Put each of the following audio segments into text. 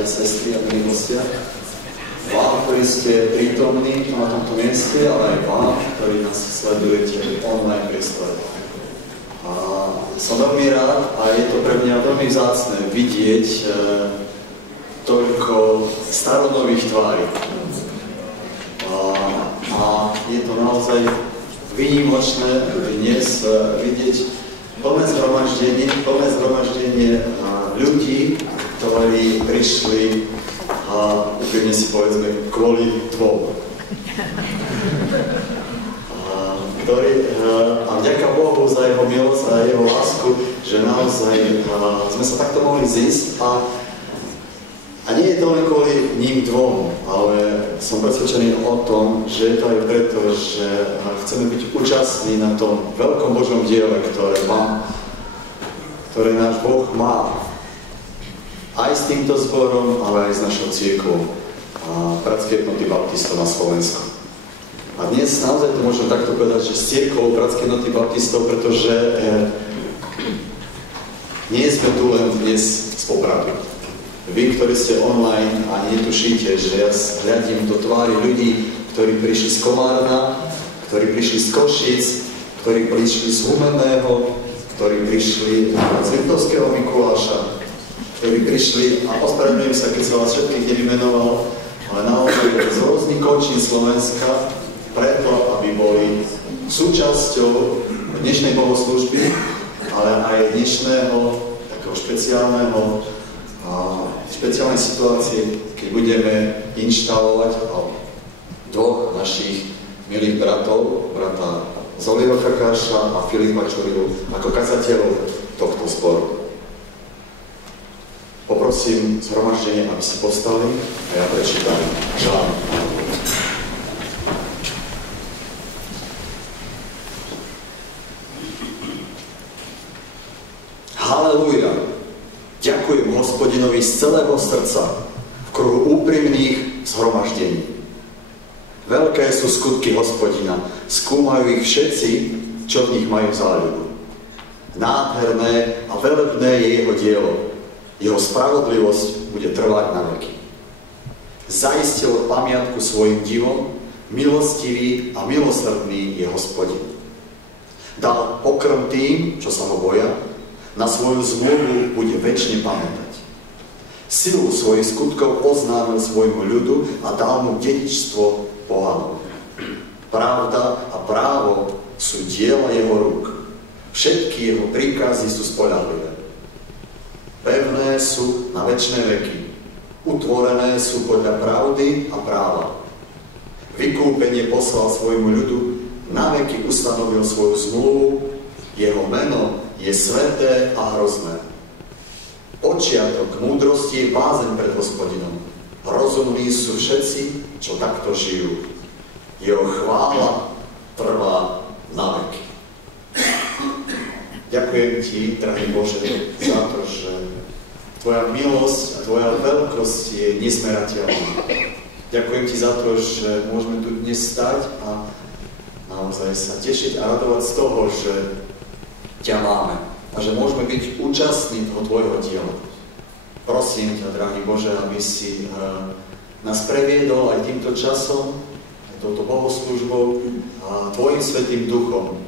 bratia, sestry a milí hostia. Vám, ktorí ste prítomní na tomto mieste, ale aj vám, ktorí nás sledujete v online priestore. A som veľmi rád a je to pre mňa veľmi vzácne vidieť toľko staronových tvári. A je to naozaj výnimočné dnes vidieť plné zhromaždenie ľudí, ktorí prišli a úprimne si povedzme kvôli dvom. A vďaka Bohu za jeho milosť a jeho lásku, že naozaj sme sa takto mohli zísť a nie je to len kvôli ním dvom, ale som presvedčený o tom, že je to aj preto, že chceme byť účastní na tom veľkom Božom diele, ktoré náš Boh má. Aj s týmto zborom, ale aj s našou cirkvou Bratskej jednoty baptistov na Slovensku. A dnes naozaj to môžem takto povedať, že s cirkvou Bratskej jednoty baptistov, pretože nie sme tu len dnes z Popradu. Vy, ktorí ste online, ani netušíte, že ja hľadím do tvári ľudí, ktorí prišli z Komárna, ktorí prišli z Košíc, ktorí prišli z Humenného, ktorí prišli z Liptovského Mikuláša, ktorí prišli, a ospravedlňujem sa, keď som vás všetkých nevymenoval, ale naozaj z rôznych končín Slovenska, preto, aby boli súčasťou dnešnej bohoslúžby, ale aj dnešného takého špeciálnej situácie, keď budeme inštalovať dvoch našich milých bratov, brata Zoliho Kakáša a Filipa Čurilu, ako kazateľov tohto zboru. Poprosím zhromaždenie, aby si povstali a ja prečítam žalm. Halelúja! Ďakujem Hospodinovi z celého srdca v kruhu úprimných zhromaždení. Veľké sú skutky Hospodina, skúmajú ich všetci, čo v nich majú záľubu. Nádherné a velebné je jeho dielo. Jeho spravodlivosť bude trvať na veky. Zaistil pamiatku svojim divom, milostivý a milosrdný je Hospodin. Dal pokrm tým, čo sa ho boja, na svoju zmluvu bude večne pamätať. Silu svojich skutkov oznámil svojmu ľudu a dal mu dedičstvo pohanov. Pravda a právo sú diela jeho rúk. Všetky jeho príkazy sú spoľahlivé. Pevné sú na večné veky. Utvorené sú podľa pravdy a práva. Vykúpenie poslal svojmu ľudu, na veky ustanovil svoju zmluvu, jeho meno je sveté a hrozné. Počiatok múdrosti je bázeň pred Hospodinom. Rozumní sú všetci, čo takto žijú. Jeho chvála trvá na veky. Ďakujem ti, drahý Bože, za to, že tvoja milosť a tvoja veľkosť je nesmerateľná. Ďakujem ti za to, že môžeme tu dnes stať a naozaj sa tešiť a radovať z toho, že ťa máme a že môžeme byť účastní toho tvojho diela. Prosím ťa, drahý Bože, aby si nás previedol aj týmto časom, aj touto bohoslúžbou a tvojim svätým duchom,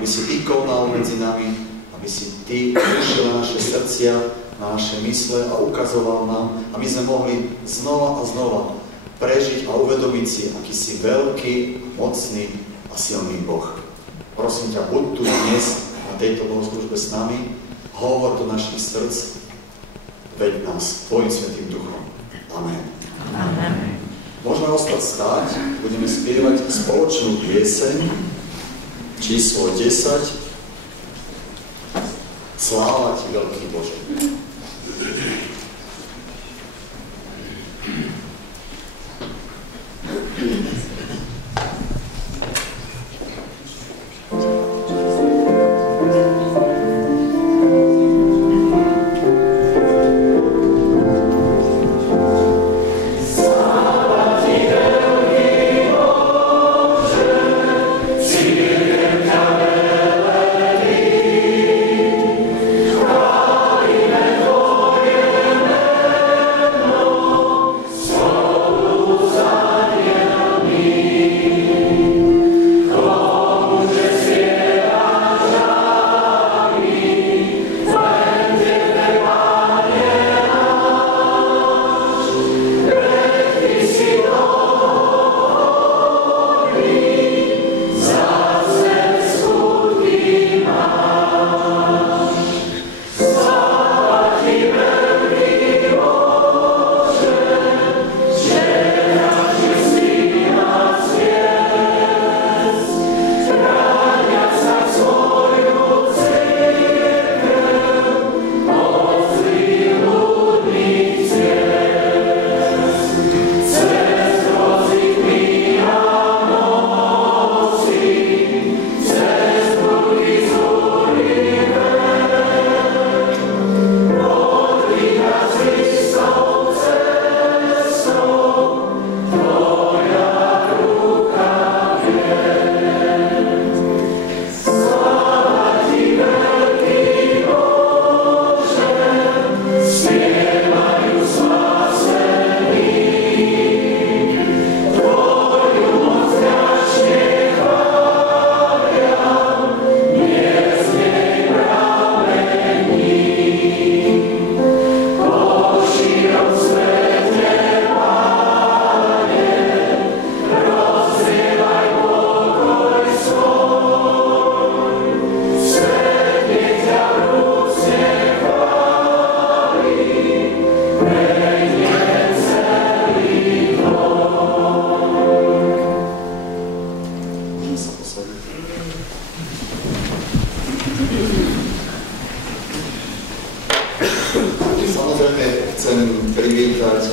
aby si ty konal medzi nami, aby si ty ušiel na naše srdcia, na naše mysle a ukazoval nám, aby sme mohli znova a znova prežiť a uvedomiť si, aký si veľký, mocný a silný Boh. Prosím ťa, buď tu dnes na tejto bohoslúžbe s nami, hovor do našich srdc, veď nás tvojim svätým duchom. Amen. Amen. Môžeme ostať stáť, budeme spievať spoločnú pieseň, číslo 10. Sláva ti, veľký Bože. Amen.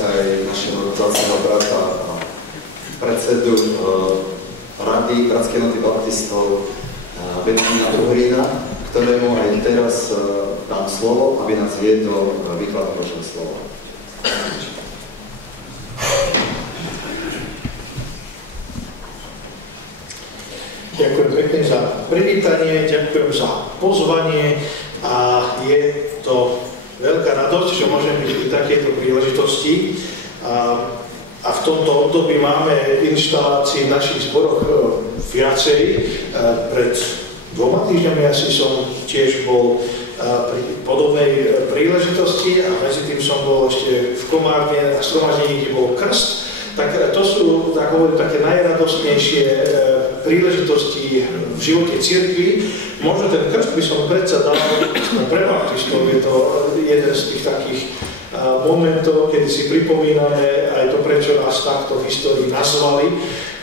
aj našeho vzácneho brata a predsedu Rady Bratskej jednoty baptistov Benjamina Uhrína, ktorému aj teraz dám slovo, aby nás viedol výklad Božieho slova. Ďakujem pekne za privítanie, ďakujem za pozvanie a je to veľká radosť, že môžem byť pri takejto príležitosti. A v tomto období máme inštalácií v našich zboroch viacej. Pred 2 týždňami asi som tiež bol pri podobnej príležitosti a medzi tým som bol ešte v Komárne na zhromaždení, kde bol krst. Tak to sú, tak hovorím, také najradostnejšie príležitosti v živote cirkvi. Možno ten krst by som predsa dal pre baptistov. Je to jeden z tých takých momentov, kedy si pripomíname aj to, prečo nás takto v histórii nazvali,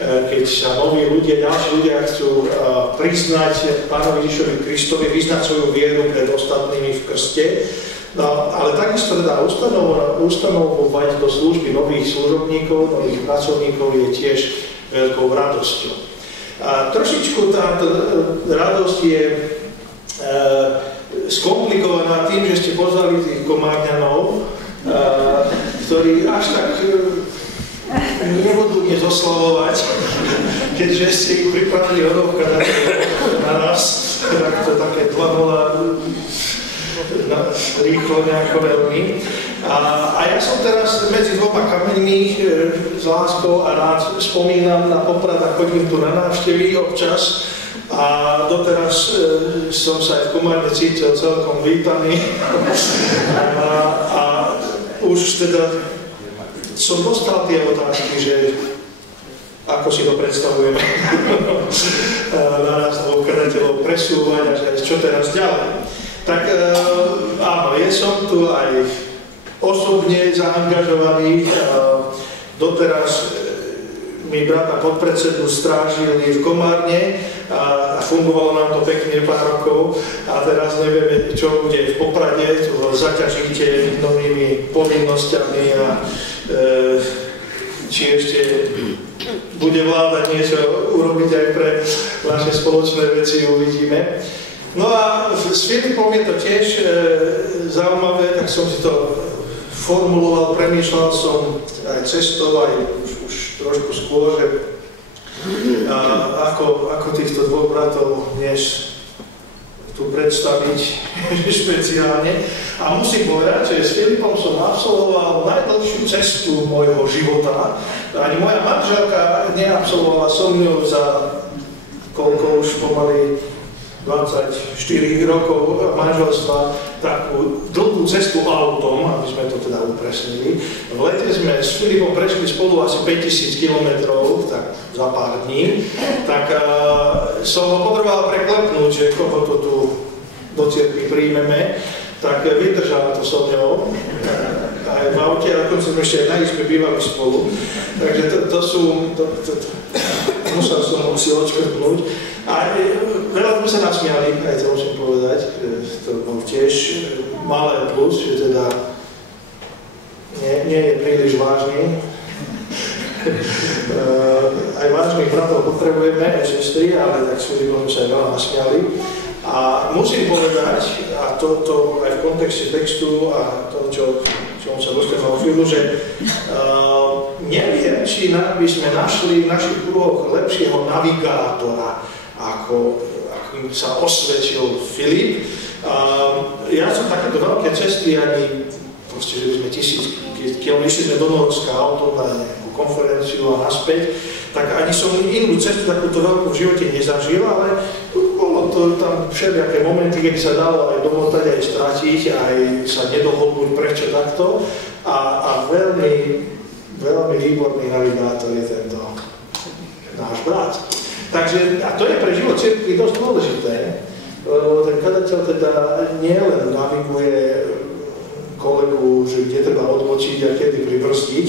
keď sa noví ľudia, ďalší ľudia chcú priznať Pánovi Ježišovi Kristovi, vyznať svoju vieru pred ostatnými v krste. No, ale takisto teda ustanovovať do služby nových služobníkov, nových pracovníkov je tiež veľkou radosťou. A trošičku tá radosť je skomplikovaná tým, že ste pozvali tých Komárňanov, ktorí až tak nebudú dnes oslavovať, keďže ste ich pripravili hodovka na nás, tak to také 2-0 rýchlo nejako veľmi. A ja som teraz medzi dvoma kameňmi s láskou a rád spomínam na Poprad a chodím tu na návštevy občas a doteraz som sa aj v Komárne cítil celkom vítaný a už teda som dostal tie otázky, že ako si to predstavujeme na nás dvoch kazateľov presúvať a že čo teraz ďalej. Tak áno, som tu aj osobne zaangažovaný. Doteraz mi brata podpredsedu strážili v Komárne a fungovalo nám to pekne pár rokov a teraz nevieme, čo bude v Poprade, zaťažíte novými povinnosťami a či ešte bude vláda niečo urobiť aj pre naše spoločné veci, uvidíme. No a s Filipom je to tiež zaujímavé, tak som si to formuloval, premýšľal som aj cestou, aj už trošku skôr, že ako týchto dvoch bratov dnes tu predstaviť špeciálne. A musím povedať, že s Filipom som absolvoval najdlhšiu cestu môjho života. Ani moja manželka neabsolvovala so mnou za koľko už pomaly 24 rokov manželstva takú dlhú cestu autom, aby sme to teda upresnili. V lete sme s Filipom prešli spolu asi 5000 km, tak za pár dní. Tak som ho potreboval preklepnúť, že koho to tu do cirkvi príjmeme, tak vydržal to so mňou. Aj v aute, a dokonca sme ešte aj na izbe bývali spolu. Takže musel som ho si odškrtnúť. A veľa sme sa nasmiali, aj to musím povedať, to bol tiež malé plus, že teda nie je príliš vážny. Aj vážnych bratov potrebujeme, aj sestry, ale tak s Filipom sa aj veľa nasmiali. A musím povedať, a to aj v kontexte textu a to, čomu sa dostaneme o chvíľu, že neviem, či by sme našli v našich kruhoch lepšieho navigátora, ako sa osvedčil Filip. Ja som takéto veľké cesty, ani proste, že by sme 1000 km išli sme do Norska autom na nejakú konferenciu a naspäť, tak ani som inú cestu takúto veľkú v živote nezažil, ale bolo to tam všelijaké momenty, kedy sa dalo aj domotať, aj stratiť, aj sa nedohodnúť prečo takto. A veľmi, veľmi výborný navigátor je tento náš brat. Takže, a to je pre život cirkvi dosť dôležité, lebo ten kazateľ teda nielen naviguje kolegu, že kde treba odbočiť a kedy pribrzdiť,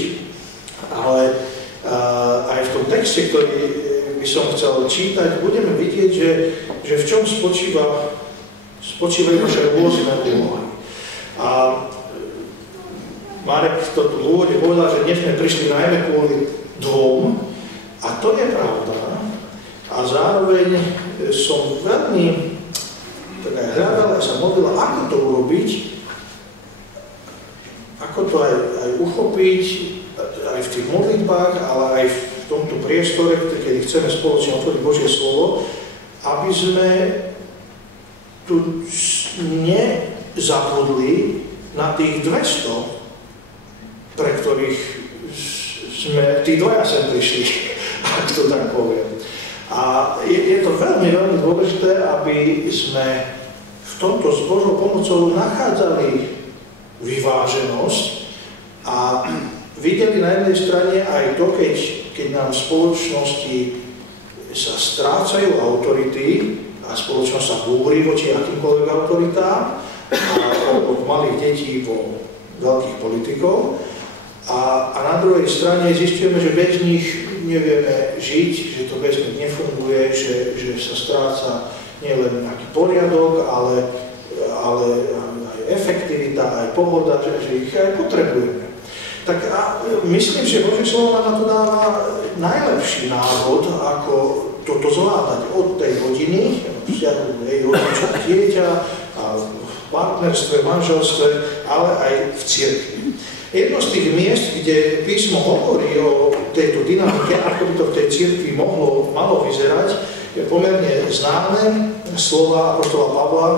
ale aj v tom texte, ktorý by som chcel čítať, budeme vidieť, že v čom spočívajú naše rôzne úlohy. A Marek to tu v úvode povedal, že dnes sme prišli najmä kvôli dvom, a to je pravda. A zároveň som veľmi teda hľadal a sa modlil, ako to urobiť, ako to aj uchopiť, aj v tých modlitbách, ale aj v tomto priestore, kedy chceme spoločne otvoriť Božie slovo, aby sme tu nezabudli na tých 200, pre ktorých sme, tí dvaja sem prišli, ak to tak poviem. A je to veľmi, veľmi dôležité, aby sme v tomto s Božou pomocou nachádzali vyváženosť a videli na jednej strane aj to, keď nám v spoločnosti sa strácajú autority a spoločnosť sa búri voči akýmkoľvek autoritám, od malých detí po veľkých politikov. A na druhej strane zistíme, že bez nich nevieme žiť, že to bez nich nefunguje, že sa stráca nielen nejaký poriadok, ale aj efektivita, aj pohoda, že ich aj potrebujeme. Tak a myslím, že Božie slovo nám na to dáva najlepší návod, ako toto zvládať od tej hodiny, vzťahu rodiča a dieťa, a v partnerstve, manželstve, ale aj v cirkvi. Jedno z tých miest, kde písmo hovorí o tejto dynamike, ako by to v tej cirkvi malo vyzerať, je pomerne známe slova apoštola Pavla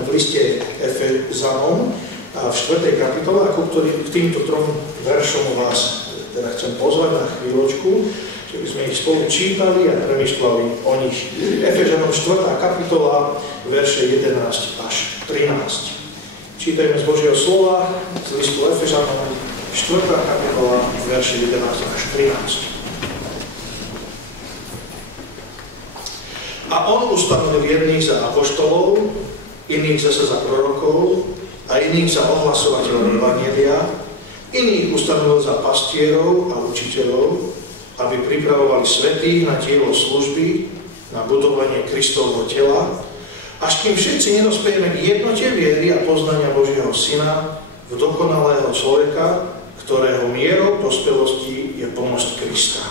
v liste Efezanom v 4. kapitole, ako k týmto 3 veršom vás teda chcem pozvať na chvíľočku, že by sme ich spolu čítali a premýšľali o nich. Efezanom 4. kapitola, verše 11 až 13. Čítajme z Božieho slova, z listu Efežanom, 4. kapitola, verše 11 až 13. A on ustanovil jedných za apoštolov, iných zase za prorokov a iných za ohlasovateľov evanjelia, iných ustanovil za pastierov a učiteľov, aby pripravovali svätých na dielo služby, na budovanie Kristovho tela, až kým všetci nedospejeme k jednote viery a poznania Božieho Syna, v dokonalého človeka, ktorého mierou dospelosti je pomoc Krista.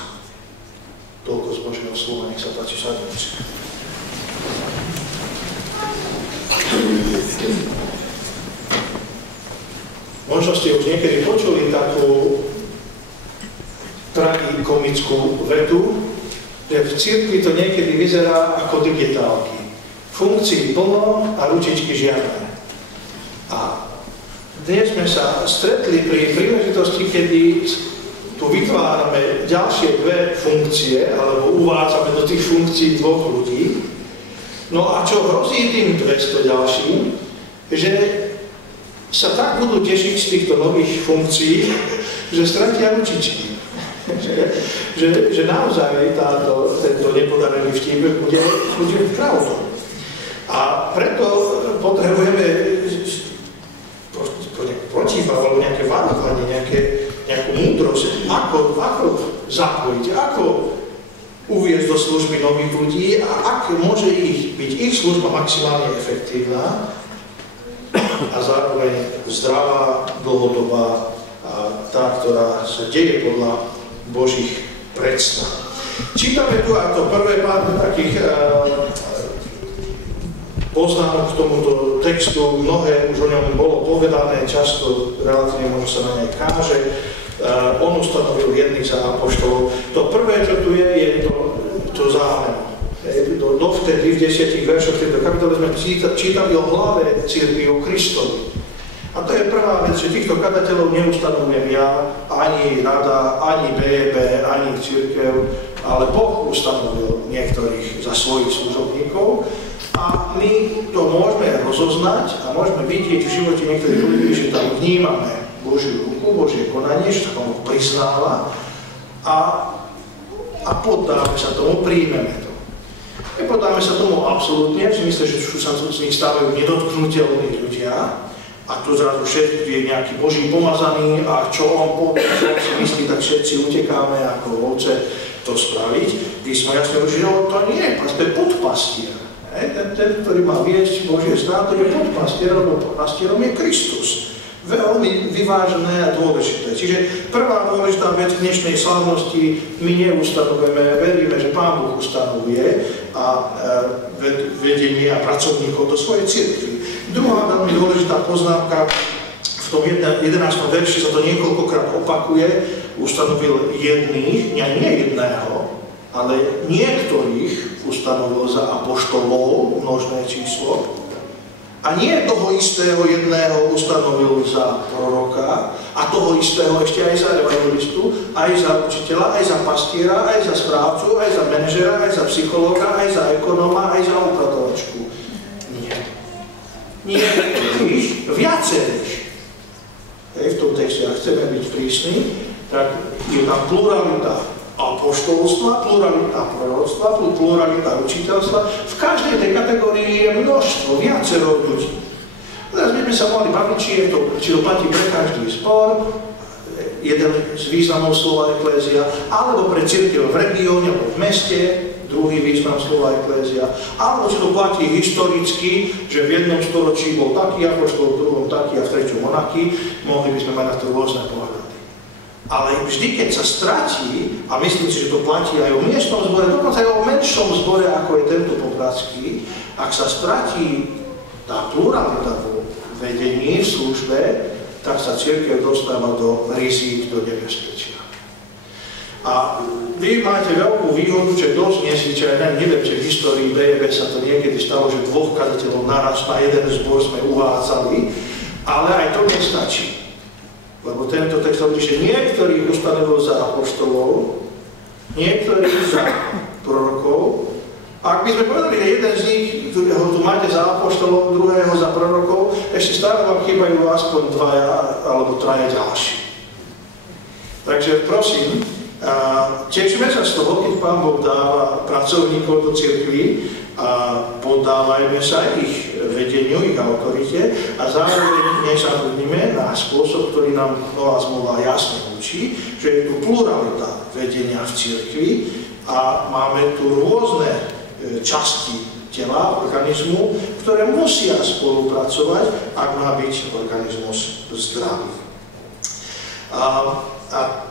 Toľko z Božieho slova, nech sa páči, sadnúci. Možno ste už niekedy počuli takú tragikomickú vetu, že v cirkvi to niekedy vyzerá ako digitálky. Funkcií plno a ručičky žiadne. A dnes sme sa stretli pri príležitosti, kedy tu vytvárame ďalšie 2 funkcie, alebo uvádzame do tých funkcií 2 ľudí. No a čo hrozí tým 200 ďalším, že sa tak budú tešiť z týchto nových funkcií, že stratia ručičky. že naozaj tento nepodarený vtip bude pravdou. A preto potrebujeme protivav alebo nejaké varovanie, nejakú múdrosť, ako zapojiť, ako uviesť do služby nových ľudí a ak môže byť ich služba maximálne efektívna a zároveň zdravá, dlhodobá a tá, ktorá sa deje podľa Božích predstav. Čítame tu ako prvé pár takých poznámok k tomuto textu, mnohé už o ňom bolo povedané, často relatívne možno sa na nej káže. On ustanovil jedných za apoštolov. To prvé, čo tu je to zámeno. Dovtedy v 10 veršoch tejto kapitole sme čítali o hlave cirkvi, o Kristovi. A to je prvá vec, že týchto kadateľov neustanovujem ja, ani rada, ani BEB, ani cirkev, ale Boh ustanovil niektorých za svojich služobníkov. A my to môžeme rozoznať a môžeme vidieť v živote niektorých ľudí, že tam vnímame Božiu ruku, Božie konanie, že sa tomu priznáva a poddáme sa tomu, príjmeme to. Nepoddáme sa tomu absolútne, si myslím, že sa z nich stávajú nedotknutelní ľudia a tu zrazu všetci je nejaký Boží pomazaný a čo on si myslí, tak všetci utekáme ako ovce to spraviť. Písmo jasne hovorí, že to nie je, to je podpastier. Ten, ktorý má viesť Božie stádo, je podpastierom, lebo pastierom je Kristus. veľmi vyvážené a dôležité. Čiže prvá dôležitá vec v dnešnej slávnosti, my neustanovujeme, veríme, že Pán Boh ustanovuje a vedenie a pracovníkov do svojej cirkvi. Druhá veľmi dôležitá poznámka, v tom 11. verši sa to niekoľkokrát opakuje, ustanovil jedných, nie jedného, ale niektorých ustanovil za apoštolov, množné číslo, a nie toho istého jedného ustanovil za proroka, a toho istého ešte aj za evangelistu, aj za učiteľa, aj za pastiera, aj za správcu, aj za manažera, aj za psychológa, aj za ekonóma, aj za upratovačku. Nie. Niektorých, viacerých. V tom texte, ak chceme byť prísni, tak je tam pluralita apoštolstva, pluralita proroctva, pluralita učiteľstva. V každej tej kategórii je množstvo, viacero ľudí. Teraz by sme sa mohli baviť, či to platí pre každý zbor, jeden z významov slova eklézia, alebo pre cirkev v regióne alebo v meste, druhý význam slova eklézia, alebo či to platí historicky, že v jednom storočí bol taký apoštol, v druhom taký a v treťom onaký, mohli by sme mať na to rôzne pohľady. Ale vždy, keď sa stratí, a myslím si, že to platí aj o miestnom zbore, dokonca aj o menšom zbore, ako je tento popradský, ak sa stratí tá pluralita vo vedení, v službe, tak sa cirkev dostáva do rizík, do nebezpečia. A vy máte veľkú výhodu, že dosť nezvyčajné, neviem, že v histórii BEB sa to niekedy stalo, že dvoch kazateľov naraz na jeden zbor sme uvádzali, ale aj to nestačí. Lebo tento text hovorí, že niektorých ustanovil za apoštolov, niektorých za prorokov. A ak by sme povedali, že jeden z nich, ho tu máte za apoštolov, druhého za prorokov, ešte stále vám chýbajú aspoň dvaja alebo traja ďalší. Takže prosím, tešíme sa z toho, keď Pán Boh dáva pracovníkov do cirkvi a poddávajme sa ich vedeniu, ich autorite a zároveň nezabudnime na spôsob, ktorý nám nová zmluva jasne učí, že je tu pluralita vedenia v cirkvi a máme tu rôzne časti tela, organizmu, ktoré musia spolupracovať, ak má byť organizmus zdravý. A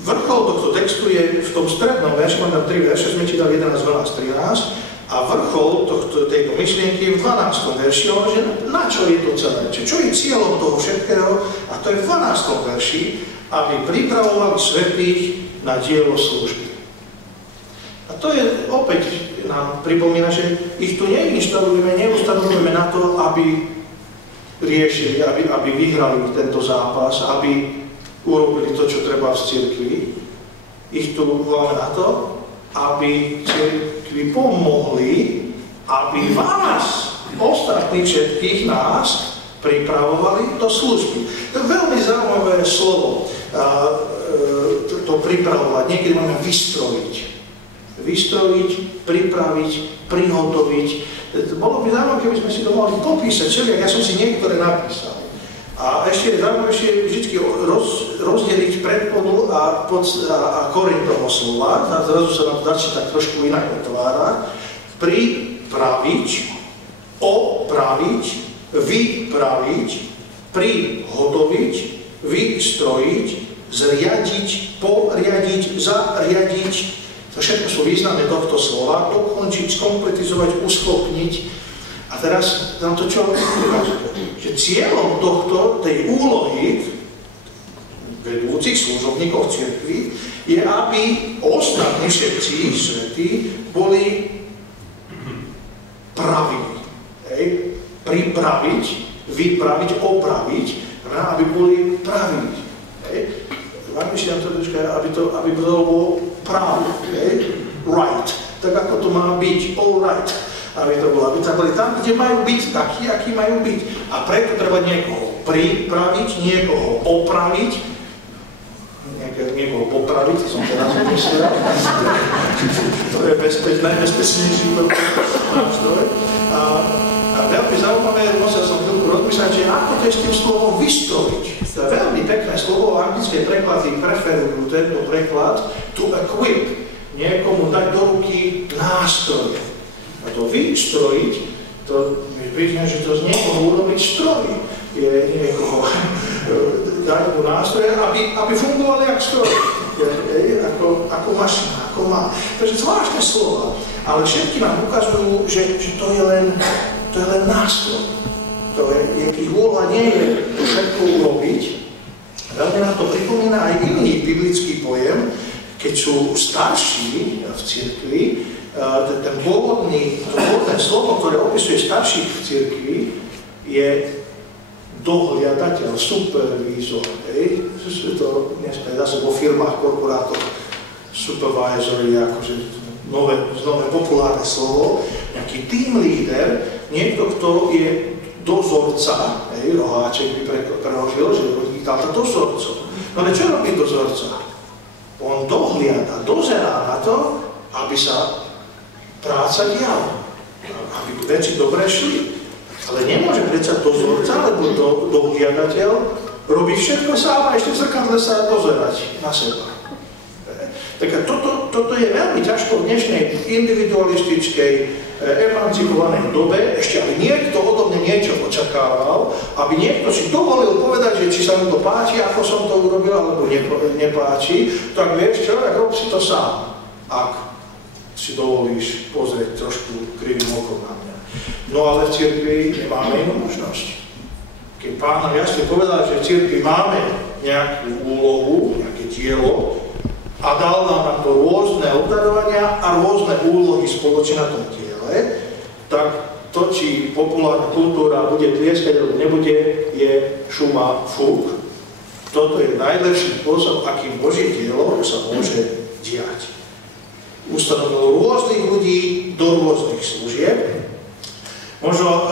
vrchol tohto textu je v tom strednom verši, mám tam 3 verše, sme čítali 11, 12, 13, a vrchol tejto myšlienky je v 12. verši, že na čo je to celé, čo je cieľom toho všetkého, a to je v 12. verši, aby pripravovali svätých na dielo služby. A to je opäť nám pripomína, že ich tu neustanovujeme na to, aby riešili, aby vyhrali tento zápas, aby urobili to, čo treba v cirkvi. Ich tu voláme na to, aby cirkvi pomohli, aby vás, ostatných všetkých nás, pripravovali do služby. To je veľmi zaujímavé slovo, to pripravovať. Niekedy máme vystrojiť. Vystrojiť, pripraviť, prihotoviť. Bolo by zaujímavé, keby sme si to mohli popísať. Ja som si niektoré napísal. A ešte je zaujímavejšie vždy rozdeliť predpodu a koreň toho slova. Zrazu sa nám to začne tak trošku inak otvárať. Pripraviť, opraviť, vypraviť, prihotoviť, vystrojiť, zriadiť, poriadiť, zariadiť. To všetko sú významy tohto slova. Dokončiť, skompletizovať, uschopniť. A teraz nám to čo ukáže? Že cieľom tej úlohy vedúcich služobníkov cirkvi je, aby ostatní všetci svätí boli praví. Pripraviť, vypraviť, opraviť, aby boli praví. Vyšľam to troška, aby to bolo právo. Right. Tak ako to má byť. All right. Aby to bolo, aby to boli tam, kde majú byť takí, akí majú byť. A preto treba niekoho pripraviť, niekoho opraviť, niekoho popraviť, to som teraz myslel. To je najbezpečnejší nástroj. A veľmi zaujímavé, musel som chvíľku rozmýšľať, že ako to je s tým slovom vystrojiť. To je veľmi pekné slovo, anglické preklady preferujú tento preklad to equip, niekomu dať do ruky nástroje. A to vystrojiť, to priznám, že to z niekoho urobiť stroj. je niekoho dať mu nástroje, aby fungovali jak stroj, ako mašina, ako má. Takže zvláštne slova, ale všetky nám ukazujú, že to je len nástroj. To je, ich úloha nie je to všetko urobiť. Veľmi nám to pripomína aj iný biblický pojem, keď sú starší v cirkvi, ten pôvodné slovo, ktoré opisuje starších v cirkvi, je dohliadateľ, supervízor. To dnes dá sa vo firmách, korporátoch, supervisory, akože nové populárne slovo, nejaký team leader, niekto, kto je dozorca, Roháček by preložil, že je dozorcov. No ale čo robí dozorca? On dohliada, dozerá na to, aby sa práca diala, aby veci dobre šli. Ale nemôže predsa dozorca, alebo dohliadateľ robiť všetko sám a ešte v zrkadle sa dozerať na seba. Tak toto je veľmi ťažko v dnešnej individualistickej, emancipovanej dobe, ešte aby niekto odo mňa niečo očakával, aby niekto si dovolil povedať, že či sa mu to páči, ako som to urobil, alebo nepáči, tak vieš čo, rob si to sám, ak si dovolíš pozrieť trošku krivým okom na mňa. No ale v cirkvi nemáme inú možnosť. Keď Pán nám jasne povedal, že v cirkvi máme nejakú úlohu, nejaké dielo a dal nám na to rôzne obdarovania a rôzne úlohy spoločne na tom diele, tak to, či populárna kultúra bude tlieskať alebo nebude, je šum a fúk. Toto je najlepší spôsob, akým Božie dielo sa môže diať. Ustanovil rôznych ľudí do rôznych služieb. Možno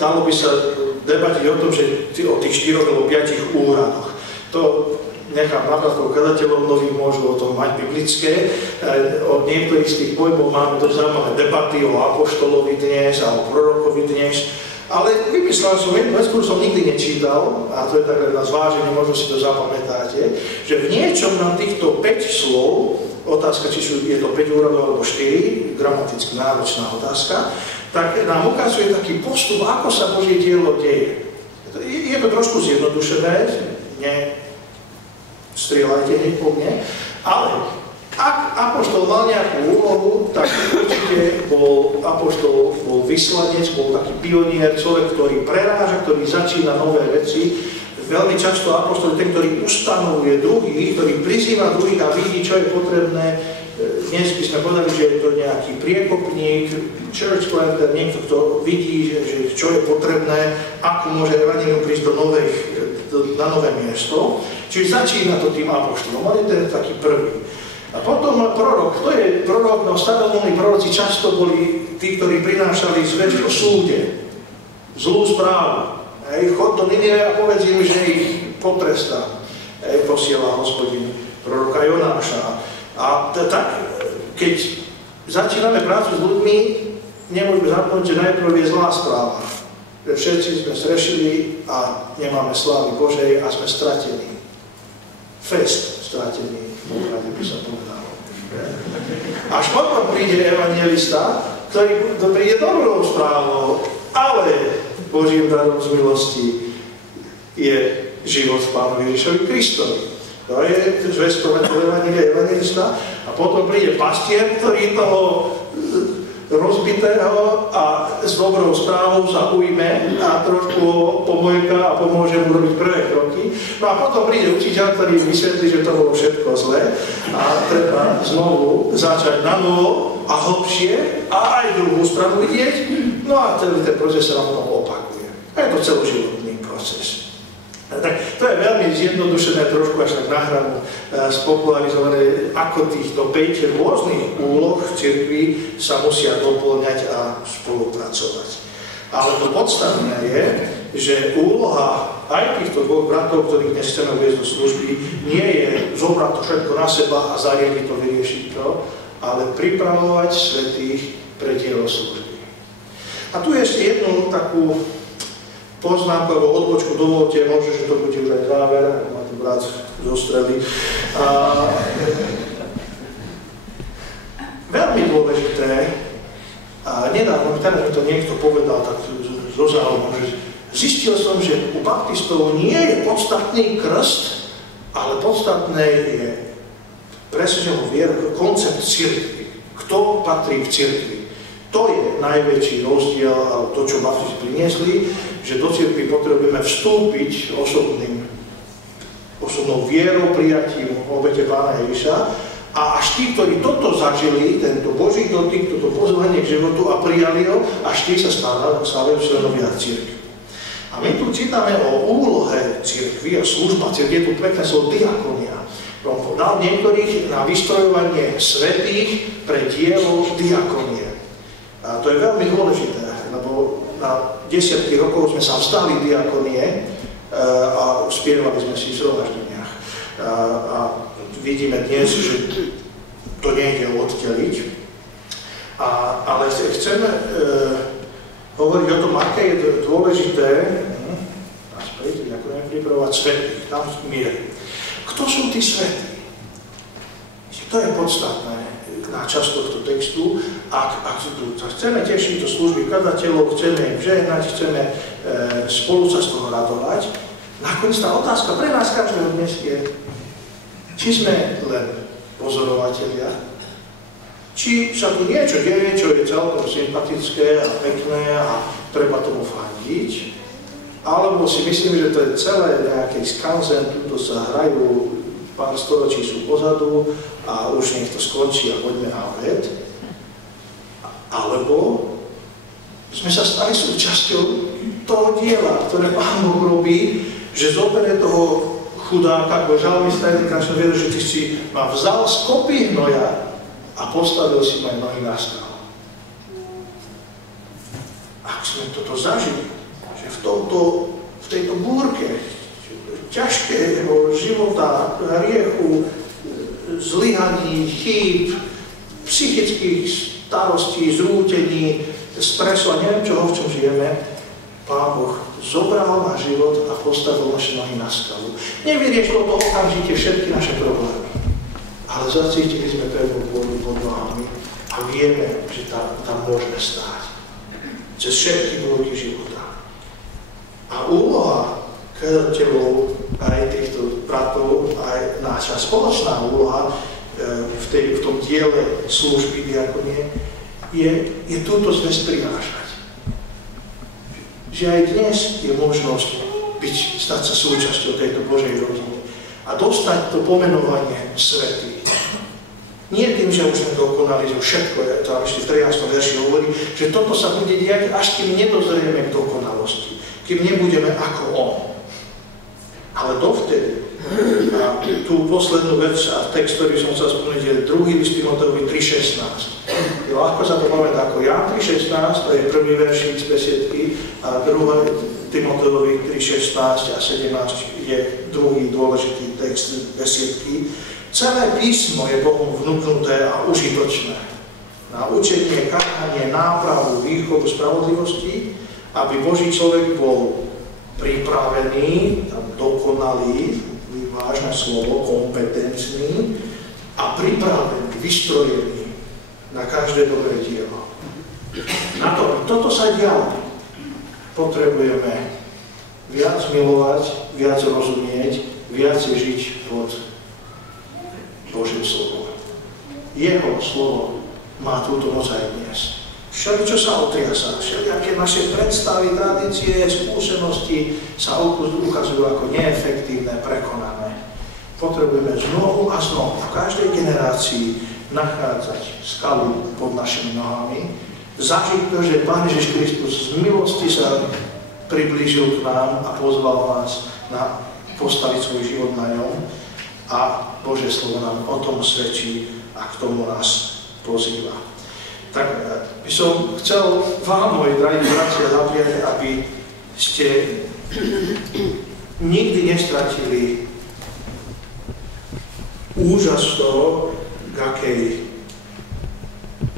dalo by sa debatiť o tom, že o tých 4 alebo 5 úradoch. To nechám napríklad kazateľov nových, môžu o tom mať biblické. Od niektorých z tých pojmov máme dosť zaujímavé debaty o apoštolovi dnes a o prorokovi dnes. Ale vymyslel som jednu vec, ktorú som nikdy nečítal, a to je tak na zváženie, možno si to zapamätáte, že v niečom nám týchto 5 slov, otázka, či je to 5 úradov alebo 4, gramaticky náročná otázka, tak nám ukazuje taký postup, ako sa Božie dielo deje. Je to trošku zjednodušené, strieľajte hneď po mne, ale ak apoštol mal nejakú úlohu, tak určite bol apoštol, bol vyslanec, bol taký pionier, človek, ktorý preráža, ktorý začína nové veci. Veľmi často apoštol je ten, ktorý ustanovuje druhých, ktorý prizýva druhých a vidí, čo je potrebné. Dnes by sme povedali, že je to nejaký priekopník, church planter, niekto, kto vidí, že čo je potrebné, ako môže evanjelium prísť na nové miesto. Čiže začína to tým apoštolom, on je ten taký prvý. A potom prorok, kto je prorok? No staromilní proroci často boli tí, ktorí prinášali zvesť o súde, zlú správu. Chod do Ninive a povedz im, že ich potrestá. Posiela Hospodin proroka Jonáša. A tak, keď začíname prácu s ľuďmi, nemôžeme zapnúť, že najprv je zlá správa. Všetci sme zrešili a nemáme slávy Božej a sme stratení. Fest stratený, možno by sa povedalo. Až potom príde evanjelista, ktorý príde dobrou správou, ale Božím darom z milosti je život v Pánovi Ježišovi Kristovi. To je zvestovať evanjelista a potom príde pastier, ktorý toho rozbitého a s dobrou správou sa ujme a trošku pomojka a pomôže mu robiť prvé kroky. No a potom príde učiteľ, ktorý vysvetlí, že to bolo všetko zlé a treba znovu začať na novo a hlbšie a aj druhú stranu vidieť. No a celý ten proces sa nám potom opakuje. A je to celoživotný proces. Tak to je veľmi zjednodušené, trošku až tak na hranu spopularizované, ako týchto 5 rôznych úloh v cirkvi sa musia doplňať a spolupracovať. Ale to podstatné je, že úloha aj týchto dvoch bratov, ktorých dnes chceme viesť do služby, nie je zobrať to všetko na seba a zariadiť to, vyriešiť to, ale pripravovať svätých pre dielo služby. A tu je ešte jednu takú poznámku alebo odbočku, dovolte, možno, že to bude už aj záver, ako ma tu brat zostrelí. Veľmi dôležité, a nedávno mi to niekto povedal tak zo záujmu, že zistil som, že u baptistov nie je podstatný krst, ale podstatné je presne koncept cirkvi. Kto patrí v cirkvi? To je najväčší rozdiel, ale to, čo baptisti priniesli, že do cirkvi potrebujeme vstúpiť osobnou vierou, prijatím obete Pána Ježiša. A až tí, ktorí toto zažili, tento Boží dotyk, toto pozvanie k životu a prijali ho, až tí sa stávajú členovia cirkvi. A my tu čítame o úlohe cirkvi a služba cirkvi, je tu pekné slovo diakonia. On dal niektorých na vystrojovanie svätých pre dielo diakonie. A to je veľmi dôležité, lebo na desiatky rokov sme sa vzdali diakonie a spievali sme si v zhromaždeniach. A vidíme dnes, že to nejde oddeliť. Ale chceme hovoriť o tom, aké je dôležité pripravovať svätých, tam miery. Kto sú tí svätí? To je podstatné na časť tohto textu. Ak chceme tešiť do služby kazateľov, chceme im žehnať, chceme spolu sa z toho radovať, nakoniec tá otázka pre nás každého dnes je, či sme len pozorovatelia, či sa tu niečo deje, čo je celkom sympatické a pekné a treba tomu fandiť, alebo si myslím, že to je celé nejaký skanzen, tuto sa hrajú, pár storočí sú pozadu a už nech to skončí a poďme na obed. Alebo sme sa stali súčasťou toho diela, ktoré Pán Boh robí, že zoberie toho chudáka, ako žalmista je krásne viedol, že ty si ma vzal z kopy hnoja a postavil si moje nohy na skalu. Ak sme toto zažili, že v tejto búrke ťažkého života, hriechu, zlyhaní, chýb, psychických starostí, zrútení, stresu a neviem čoho, v čom žijeme, Pán Boh zobral na život a postavil naše nohy na skalu. Nevyriešilo to okamžite všetky naše problémy, ale zacítili sme pevnú pôdu pod nohami a vieme, že tam môžeme stáť. Cez všetky búrky života. A úloha kazateľov, aj týchto bratov, aj naša spoločná úloha v tom diele služby diakonie je túto zväzť prinášať. Že aj dnes je možnosť stať sa súčasťou tejto Božej rodiny a dostať to pomenovanie svätý. Nie tým, že už sme dokonali, že všetko je, to ešte v 13. verši hovorí, že toto sa bude diať, až kým nedozrieme k dokonalosti, kým nebudeme ako on. Ale dovtedy, a tú poslednú vec a text, ktorý som chcel spomenúť, je 2. list Timoteovi 3.16. Je ľahko sa to pamätá ako Ján 3.16, to je prvý veršík z besiedky, a 2. Timoteovi 3.16 a 17 je druhý dôležitý text besiedky. Celé písmo je Bohom vnúknuté a užitočné na učenie, káhanie, nápravu, výchovu spravodlivosti, aby Boží človek bol pripravený, tam dokonalý, vážne slovo, kompetentný a pripravený, vystrojený na každé dobré dielo. Na to, toto sa dialo. Potrebujeme viac milovať, viac rozumieť, viac žiť pod Božím slovom. Jeho slovo má túto moc aj dnes. Všeličo sa otriasa, všelijaké naše predstavy, tradície, skúsenosti sa ukazujú ako neefektívne, prekonané. Potrebujeme znovu a znovu v každej generácii nachádzať skalu pod našimi nohami, zažiť to, že Pán Ježiš Kristus z milosti sa priblížil k nám a pozval nás na postaviť svoj život na ňom a Božie slovo nám o tom svedčí a k tomu nás pozýva. Tak by som chcel vám, moji drahí bratia, zapriať, aby ste nikdy nestratili úžas toho, k akej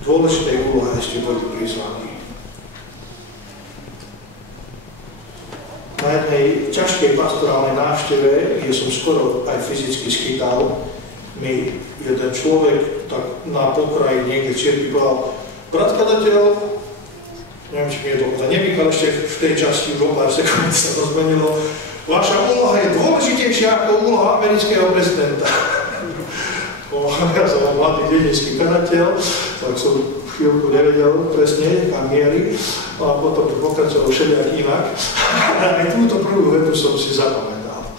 dôležitej úlohe ste boli prizvaní. Na jednej ťažkej pastorálnej návšteve, kde som skoro aj fyzicky schytal, mi jeden človek tak na pokraji niekde čierpy povedal: brat kazateľ, neviem, či mi je dokonca nevykal, ešte v tej časti už o pár sekúnd sa to zmenilo. Vaša úloha je dôležitejšia ako úloha amerického prezidenta. Ja som mladý dedičský kazateľ, tak som chvíľku nevedel presne, kam mierí, a potom to pokračoval všelijak inak. Aj túto prvú vetu som si zapamätal.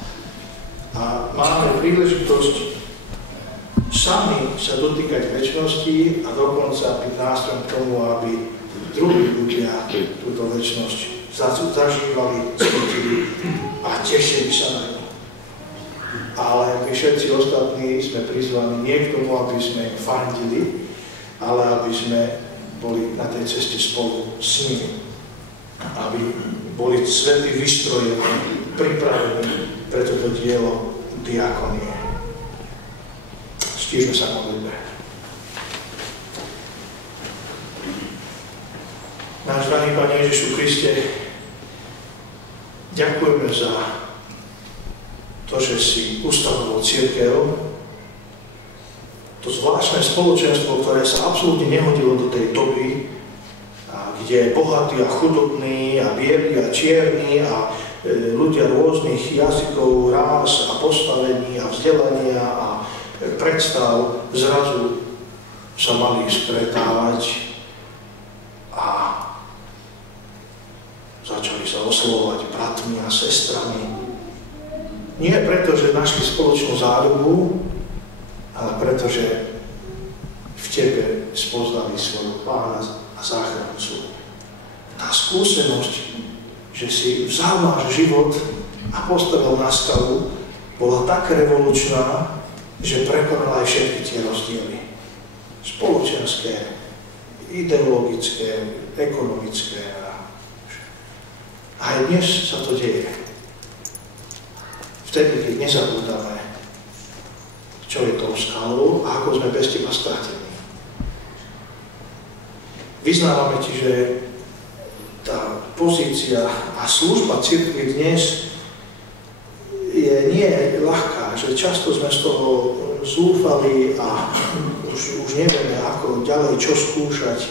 A máme príležitosť sami sa dotýkať večnosti a dokonca byť nástrojom k tomu, aby druhí ľudia túto večnosť zažívali, cítili a tešili sa na ňu. Ale my všetci ostatní sme prizvaní nie k tomu, aby sme fandili, ale aby sme boli na tej ceste spolu s nimi. Aby boli svätí vystrojení, pripravení pre toto dielo diakonie. Stížme sa modlitbe. Náš drahý Pane Ježišu Kriste, ďakujeme za to, že si ustanoval cirkev, to zvláštne spoločenstvo, ktoré sa absolútne nehodilo do tej doby, kde je bohatý a chudobný a biely a čierny a ľudia rôznych jazykov, rás a postavení a vzdelania a predstav zrazu sa mali stretávať a začali sa oslovovať bratmi a sestrami. Nie preto, že našli spoločnú záľubu, ale preto, že v tebe spoznali svojho Pána a záchrancu. Tá skúsenosť, že si vzal náš život a postavil na stavu, bola tak revolučná, že prekonala aj všetky tie rozdiely. Spoločenské, ideologické, ekonomické. A aj dnes sa to deje. Vtedy, keď nezabúdame, čo je tou skalou a ako sme bez teba stratení. Vyznávame ti, že tá pozícia a služba cirkvi dnes je nie ľahká, že často sme z toho zúfali a už nevieme, ako ďalej čo skúšať.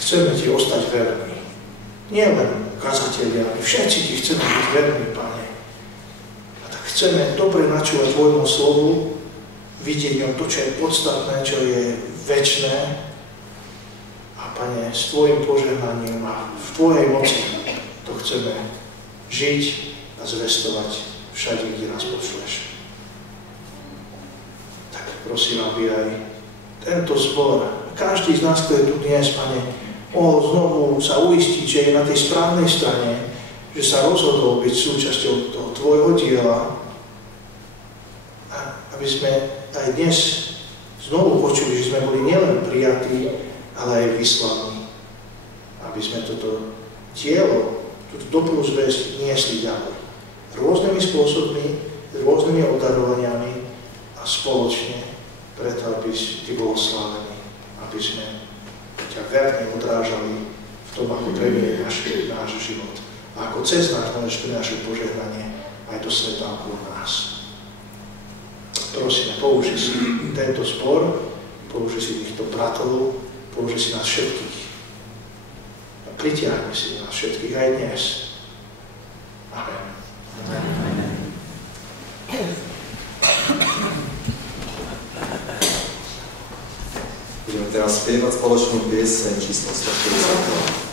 Chceme ti ostať verní. Nie len kazatelia, my všetci ti chceme byť verní, Pane. A tak chceme dobre načúvať tvojmu slovu, vidieť ňom to, čo je podstatné, čo je večné. A Pane, s tvojim požehnaním a v tvojej moci to chceme žiť a zvestovať všade, kde nás pošleš. Tak prosím, aby aj tento zbor, každý z nás, kto je tu dnes, Pane, mohol znovu sa uistiť, že je na tej správnej strane, že sa rozhodol byť súčasťou toho tvojho diela, a aby sme aj dnes znovu počuli, že sme boli nielen prijatí, ale aj vyslaní, aby sme toto dielo, túto dobrú zvesť niesli ďalej. Rôznymi spôsobmi, rôznymi obdarovaniami a spoločne, preto aby ty bol slávený, aby sme ťa verne odrážali v tom, ako premie náš život. A ako cez nás môžeš prinášať požehnanie aj do sveta okolo nás. Prosíme, použij si tento zbor, použij si týchto bratov, použij si nás všetkých. A pritiahni si nás všetkých aj dnes. Amen. Amen. Budeme teraz spievať spoločnú pieseň číslo 142.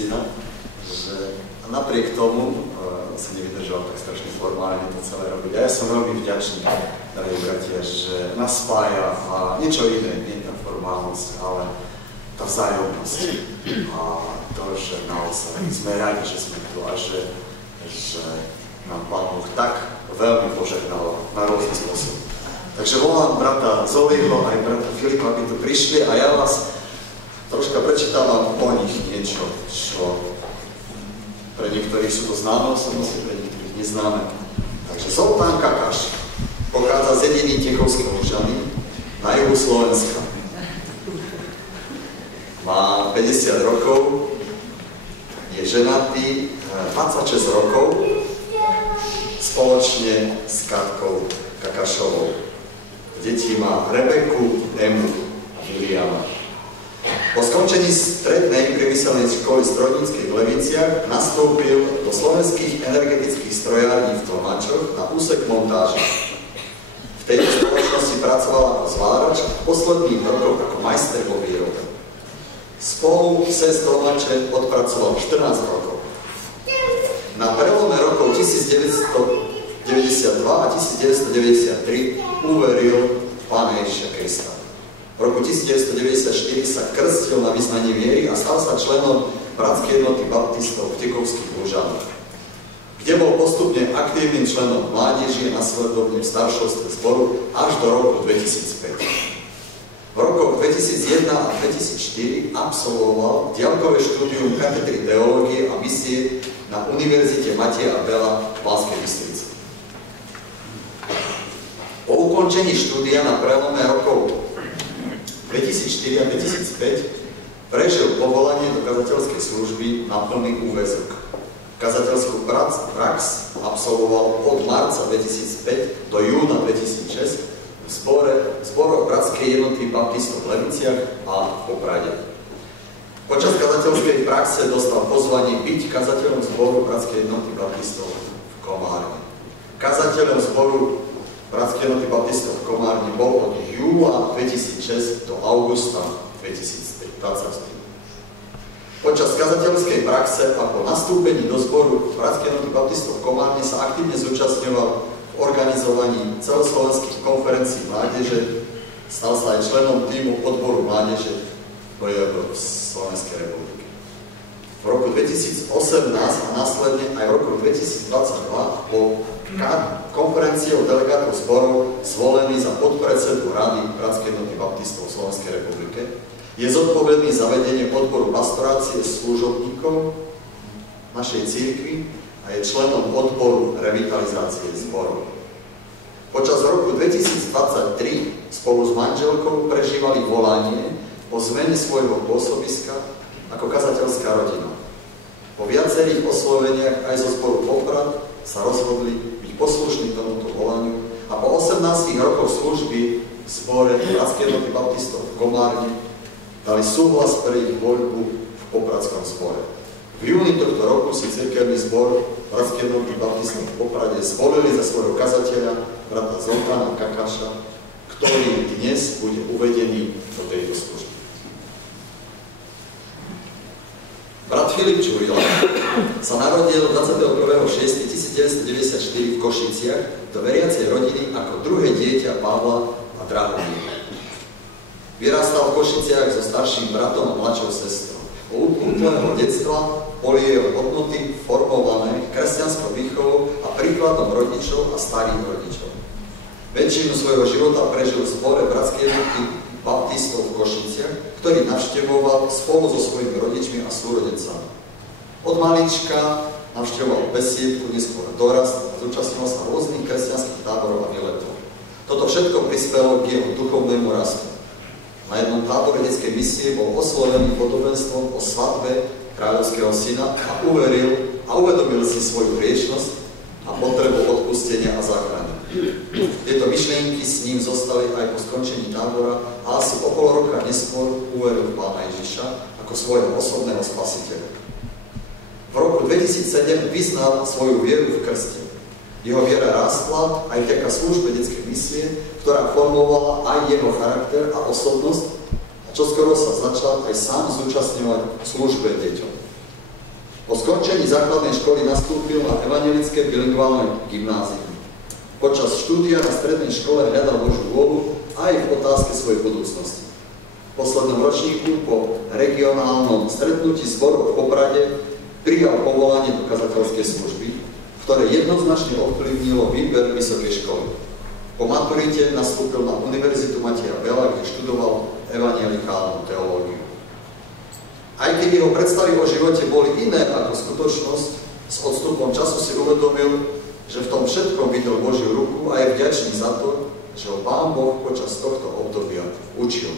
syna, že napriek tomu si nevydržal tak strašne formálne to celé robiť. A ja som veľmi vďačný, drahí bratia, že nás spája a niečo iné, nie tá formálnosť, ale tá vzájomnosť. A to, že naozaj sme radi, že sme tu a že nám Pán Boh tak veľmi požehnal na rôzne spôsoby. Takže volám brata Zolího aj brata Filipa, aby tu prišli a ja vás troška prečítam o nich niečo, čo pre niektorých sú to známe osobnosti, pre niektorých neznáme. Takže Zoltán Kakaš pochádza z dediny Techovské Lužany na juhu Slovenska. Má 50 rokov, je ženatý 26 rokov spoločne s Katkou Kakašovou. Deti má Rebeku, Emu a Miriama. Po skončení strednej priemyselnej školy strojníckej v Leviciach nastúpil do slovenských energetických strojární v Tolmačoch na úsek montáže. V tejto spoločnosti pracoval ako zvárač a v posledných rokoch ako majster vo výrobe. Spolu cez Tolmače odpracoval 14 rokov. Na prelome rokov 1992 a 1993 uveril v Pána Ježiša Krista. V roku 1994 sa krstil na vyznanie viery a stal sa členom Bratskej jednoty baptistov v Techovských Lužanoch, kde bol postupne aktívnym členom mládeže a nasledovne v staršovstve zboru až do roku 2005. V rokoch 2001 a 2004 absolvoval diaľkové štúdium katedry teológie a misie na Univerzite Mateja Bela v Banskej Bystrici. Po ukončení štúdia na prelome rokov 2004 a 2005 prežil povolanie do kazateľskej služby na plný úväzok. Kazateľskú prax absolvoval od marca 2005 do júna 2006 v zboroch Bratskej jednoty baptistov v Leviciach a v Poprade. Počas kazateľskej praxe dostal pozvanie byť kazateľom zboru Bratskej jednoty baptistov v Komárne. Kazateľom zboru Bratskej jednoty baptistov v Komárne bol od júla 2006 do augusta 2020. Počas kazateľskej praxe a po nastúpení do zboru Bratskej jednoty baptistov v Komárne sa aktívne zúčastňoval v organizovaní celoslovenských konferencií mládeže, stal sa aj členom tímu odboru mládeže v Slovenskej republiky. V roku 2018 a následne aj v roku 2022 bol konferenciou delegátov zborov zvolený za podpredsedu Rady Bratskej jednoty baptistov v Slovenskej republike. Je zodpovedný za vedenie odboru pastorácie služobníkov našej cirkvi a je členom odboru revitalizácie zborov. Počas roku 2023 spolu s manželkou prežívali volanie o zmene svojho pôsobiska ako kazateľská rodina. Po viacerých osloveniach aj zo zboru Poprad sa rozhodli byť poslušní tomuto volaniu a po 18 rokoch služby v zbore Bratskej jednoty baptistov v Komárne dali súhlas pre ich voľbu v Popradskom zbore. V júni tohto roku si cirkevný zbor Bratskej jednoty baptistov v Poprade zvolili za svojho kazateľa brata Zoltána Kakaša, ktorý dnes bude uvedený do tejto služby. Brat Filip Čurila sa narodil 21.6.1994 v Košiciach do veriacej rodiny ako druhé dieťa Pavla a Drahomíra. Vyrastal v Košiciach so starším bratom a mladšou sestrou. Od útleho detstva boli jeho hodnoty formované kresťanskou výchovou a príkladom rodičov a starých rodičov. Väčšinu svojho života prežil v zbore Bratskej jednoty baptistov v Košiciach, ktorý navštevoval spolu so svojimi rodičmi a súrodencami. Od malička navštevoval besiedku, neskôr dorast a zúčastnil sa rôznych kresťanských táborov a výletov. Toto všetko prispelo k jeho duchovnému rastu. Na jednom tábore detskej misie bol oslovený podobenstvom o svadbe kráľovského syna a uveril a uvedomil si svoju hriešnosť a potrebu odpustenia a záchrany. Tieto myšlienky s ním zostali aj po skončení tábora a asi o pol roka neskôr uveril v Pána Ježiša ako svojho osobného spasiteľa. V roku 2007 vyznal svoju vieru v krste. Jeho viera rástla aj vďaka službe detskej misie, ktorá formovala aj jeho charakter a osobnosť a čoskoro sa začal aj sám zúčastňovať v službe deťom. Po skončení základnej školy nastúpil na evangelické bilingválne gymnázium. Počas štúdia na strednej škole hľadal Božiu vôľu aj v otázke svojej budúcnosti. V poslednom ročníku po regionálnom stretnutí zboru v Poprade prijal povolanie do kazateľskej služby, ktoré jednoznačne ovplyvnilo výber vysokej školy. Po maturite nastúpil na Univerzitu Mateja Bela, kde študoval evangelikálnu teológiu. Aj keď jeho predstavy o živote boli iné ako skutočnosť, s odstupom času si uvedomil, že v tom všetkom videl Božiu ruku a je vďačný za to, že ho Pán Boh počas tohto obdobia učil.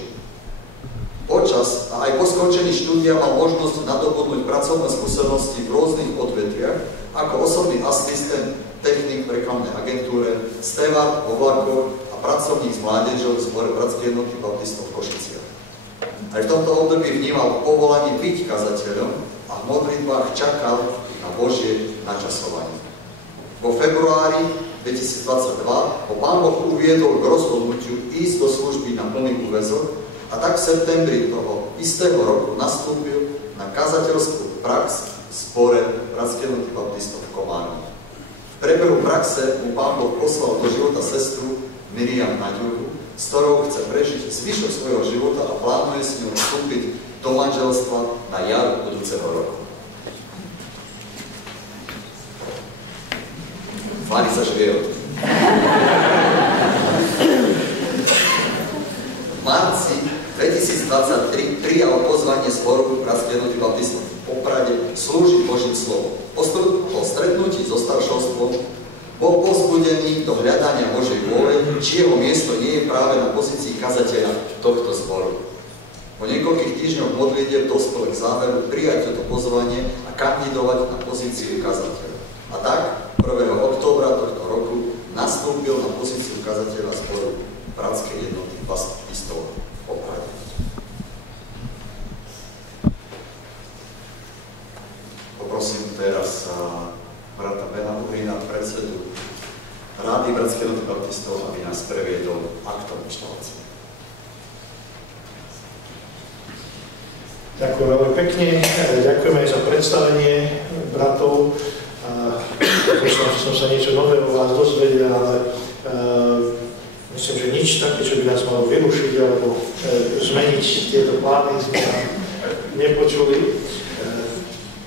Počas a aj po skončení štúdia mal možnosť nadobudnúť pracovné skúsenosti v rôznych odvetviach, ako osobný asistent, technik v reklamnej agentúre, stevard vo vlakoch a pracovník s mládežou v zbore Bratskej jednoty baptistov v Košiciach. Aj v tomto období vnímal povolanie byť kazateľom a v modlitbách čakal na Božie načasovanie. Vo februári 2022 ho Pán Boh uviedol k rozhodnutiu ísť do služby na plný úväzok a tak v septembri toho istého roku nastúpil na kazateľskú prax v zbore Bratskej jednoty baptistov v Komárovi. V priebehu praxe mu Pán Boh poslal do života sestru Miriam Naďovú, s ktorou chce prežiť zvyšok svojho života a plánuje s ňou vstúpiť do manželstva na jar budúceho roku. Fári sa žvie. V marci 2023 prijal pozvanie zboru Bratskej jednoty baptistov v Poprade slúžiť Božím slovom. Po stretnutí so staršovstvom bol povzbudený do hľadania Božej vôle, či jeho miesto nie je práve na pozícii kazateľa tohto zboru. Po niekoľkých týždňoch modlitieb dospel k záveru prijať toto pozvanie a kandidovať na pozíciu kazateľa. A tak 1. októbra tohto roku nastúpil na pozíciu kazateľa zboru Bratskej jednoty baptistov v Poprade. Poprosím teraz brata Bena Uhrina, predsedu Rady Bratskej jednoty baptistov, aby nás previedol aktom inštalácie. Ďakujem veľmi pekne, ďakujem aj za predstavenie bratov. Myslím, že som sa niečo nové o vás dozvedel, ale myslím, že nič také, čo by nás malo vyrušiť alebo zmeniť tieto plány, sme nepočuli.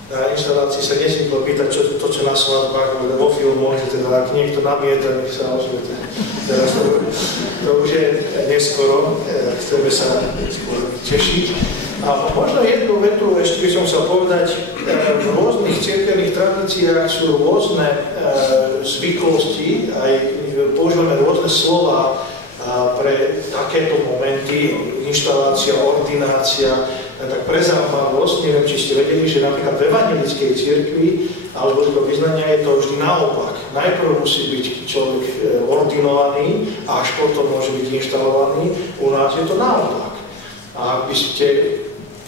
Na inštalácii sa nesmím pýtať, čo na svadbách, ale vo filmoch, teda ak niekto namieta, nech sa ozvete. Teraz to už je neskoro, chceme sa skôr tešiť. A možno jednu vetu ešte by som chcel povedať, v rôznych cirkevných tradíciách sú rôzne zvyklosti, aj používame rôzne slova pre takéto momenty, inštalácia, ordinácia. Tak pre zaujímavosť, neviem, či ste vedeli, že napríklad v evangelickej cirkvi alebo do vyznania je to vždy naopak. Najprv musí byť človek ordinovaný a až potom môže byť inštalovaný. U nás je to naopak. A ak by ste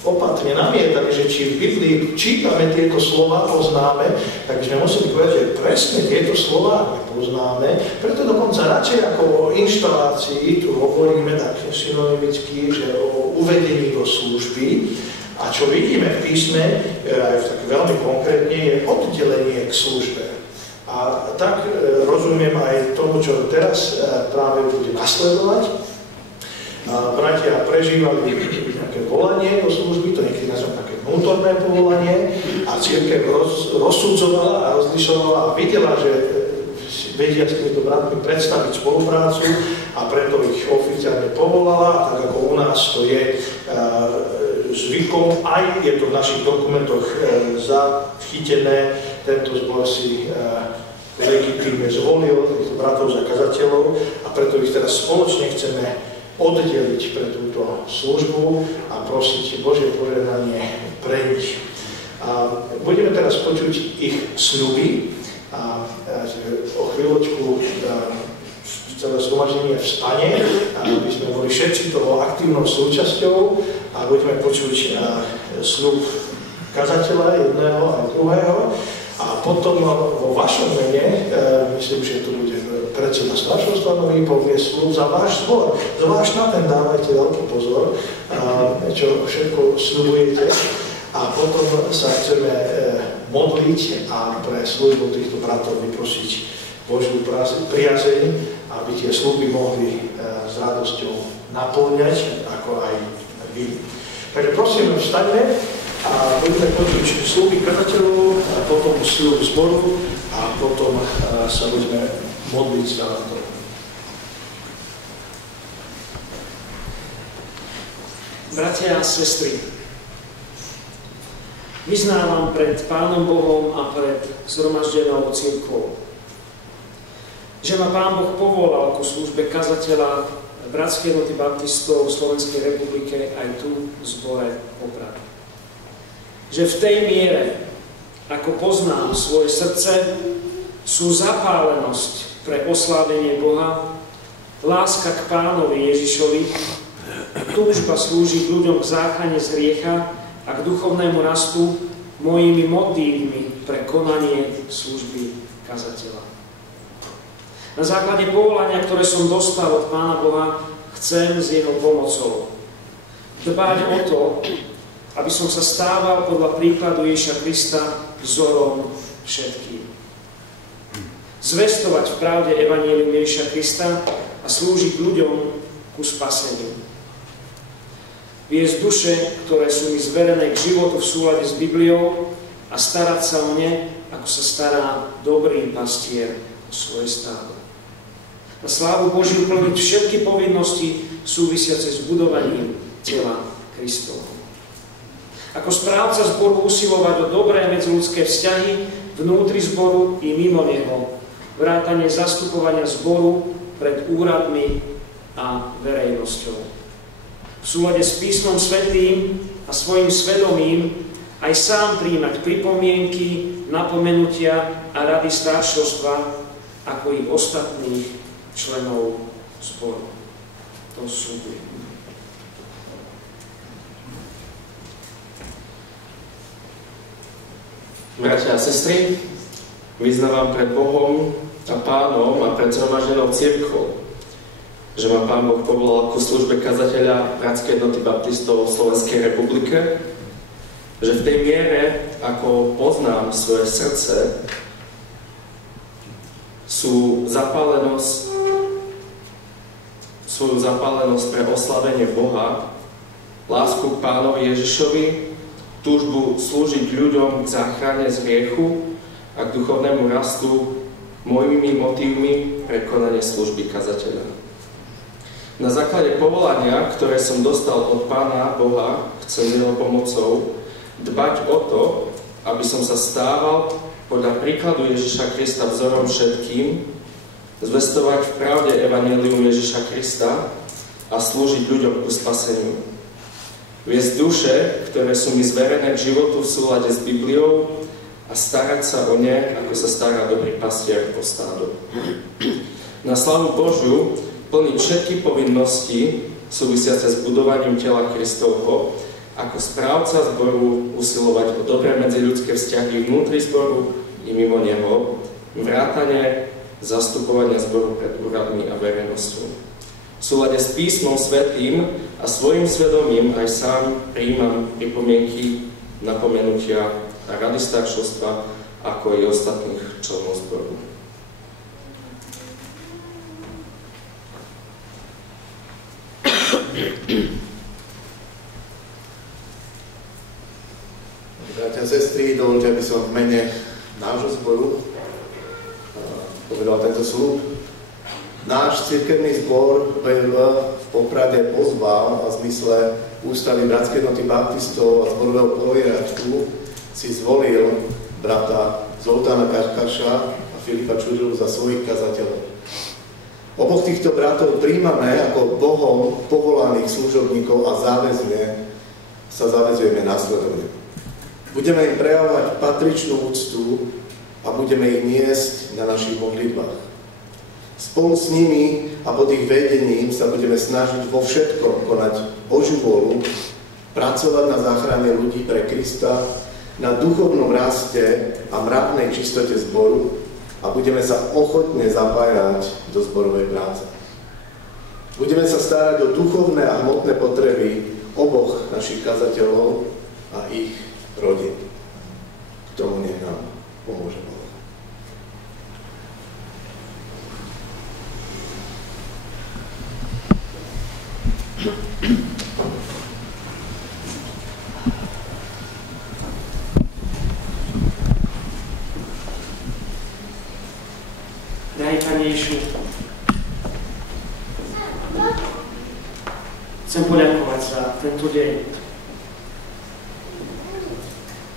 opatrne namietali, že či v Biblii čítame tieto slova, poznáme, tak by sme museli povedať, že presne tieto slova nepoznáme, preto dokonca radšej ako o inštalácii, tu hovoríme tak synonymicky, že o uvedení do služby, a čo vidíme v písme, aj tak veľmi konkrétne, je oddelenie k službe. A tak rozumiem aj tomu, čo teraz práve bude nasledovať. Bratia prežívali nejaké volanie do služby, to niekedy nazvem také vnútorné povolanie, a cirkev rozsudzovala a rozlišovala a videla, že vedia s týmito bratmi predstaviť spoluprácu a preto ich oficiálne povolala, a tak ako u nás to je zvykom, aj je to v našich dokumentoch zachytené, tento zbor si legitímne zvolil týchto bratov za kazateľov a preto ich teraz spoločne chceme oddeliť pre túto službu a prosiť Božie požehnanie pre nich. A budeme teraz počuť ich sľuby a o chvíľočku celé zhromaždenie vstane, aby sme boli všetci toho aktívnou súčasťou a budeme počuť sľub kazateľa jedného a druhého a potom vo vašom mene, myslím, že to bude predseda staršovstva nový, povie sľub za váš zbor. Zvlášť na ten dávajte veľký pozor, čo všetko sľubujete. A potom sa chceme modliť a pre službu týchto bratov vyprosiť Božiu priazeň, aby tie služby mohli s radosťou naplňať, ako aj vy. Takže prosím, vstaňme a budeme počuť služby kazateľov, a potom službu zboru a potom sa budeme modliť za to. Bratia a sestry, vyznávam pred Pánom Bohom a pred zhromaždenou cirkvou, že ma Pán Boh povolal ku službe kazateľa Bratskej jednoty baptistov v Slovenskej republike aj tu v zbore Poprad. Že v tej miere, ako poznám svoje srdce, sú zapálenosť pre oslávenie Boha, láska k Pánovi Ježišovi, túžba slúžiť ľuďom k záchrane z hriecha a k duchovnému rastu mojimi motívmi pre konanie služby kazateľa. Na základe povolania, ktoré som dostal od Pána Boha, chcem s jeho pomocou dbať o to, aby som sa stával podľa príkladu Ježiša Krista vzorom všetkým. Zvestovať v pravde evanjelium Ježiša Krista a slúžiť ľuďom ku spaseniu. Viesť duše, ktoré sú mi zverené k životu v súlade s Bibliou a starať sa o ne, ako sa stará dobrý pastier o svoje stádo. Na slávu Božiu plniť všetky povinnosti súvisiace s budovaním tela Kristovho. Ako správca zboru usilovať o dobré medziľudské vzťahy vnútri zboru i mimo neho, vrátane zastupovania zboru pred úradmi a verejnosťou. V súlade s písmom svätým a svojim svedomím aj sám prijímať pripomienky, napomenutia a rady staršovstva, ako i ostatných členov zboru. To sľubujem. Bratia a sestry, vyznávam pred Bohom a Pánom a pred zhromaždenou cirkvou, že ma Pán Boh povolal ku službe kazateľa Bratskej jednoty baptistov v Slovenskej republike, že v tej miere, ako poznám svoje srdce, svoju zapálenosť pre oslavenie Boha, lásku k Pánovi Ježišovi, túžbu slúžiť ľuďom k záchrane z hriechu a k duchovnému rastu mojimi motívmi pre konanie služby kazateľa. Na základe povolania, ktoré som dostal od Pána Boha, chcem jeho pomocou dbať o to, aby som sa stával podľa príkladu Ježiša Krista vzorom všetkým, zvestovať v pravde evanjelium Ježiša Krista a slúžiť ľuďom ku spaseniu. Viesť duše, ktoré sú mi zverené k životu v súlade s Bibliou a starať sa o ne, ako sa stará dobrý pastier o stádo. Na slavu Božiu plniť všetky povinnosti súvisiace s budovaním tela Kristovho, ako správca zboru usilovať o dobré medziľudské vzťahy vnútri zboru i mimo neho, vrátane zastupovania zboru pred úradmi a verejnosťou. V súlade s písmom svätým a svojim svedomím aj sám prijímam pripomienky, napomenutia a rady staršovstva, ako i ostatných členov zboru. Bratia a sestry, dovoľte, aby som v mene nášho zboru povedal tento sľub. Náš cirkevný zbor PLV v Poprade pozval a v zmysle ústavy Bratskej jednoty baptistov a zborového povieračku si zvolil brata Zoltána Karkaša a Filipa Čurilu za svojich kazateľov. Oboch týchto bratov príjmame ako Bohom povolaných služobníkov a zaväzujeme následovne. Budeme im prejavovať patričnú úctu a budeme ich niesť na našich modlitbách. Spolu s nimi a pod ich vedením sa budeme snažiť vo všetkom konať Božiu vôľu, pracovať na záchrane ľudí pre Krista, na duchovnom raste a mravnej čistote zboru a budeme sa ochotne zapájať do zborovej práce. Budeme sa starať o duchovné a hmotné potreby oboch našich kazateľov a ich rodín. tomu nech nám pomôže Boh. Drahý Pane Ježišu, chcem poďakovať za tento deň.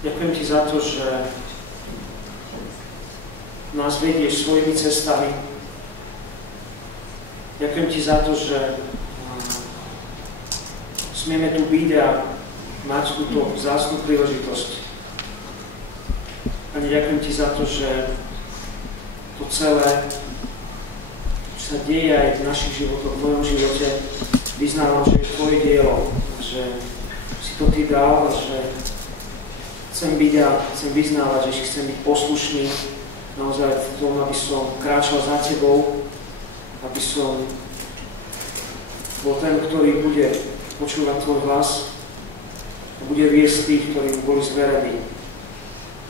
Ďakujem Ti za to, že nás vedieš svojimi cestami. Ďakujem Ti za to, že smieme tu byť a mať túto vzácnu príležitosť. Pane, ďakujem Ti za to, že to celé, čo sa deje aj v našich životoch, v mojom živote, vyznávam, že je Tvoje dielo, že si to Ty dal a že chcem byť a chcem vyznávať, že chcem byť poslušný naozaj v tom, aby som kráčal za Tebou, aby som bol ten, ktorý bude počúvať Tvoj hlas a bude viesť tých, ktorí mu boli zverení,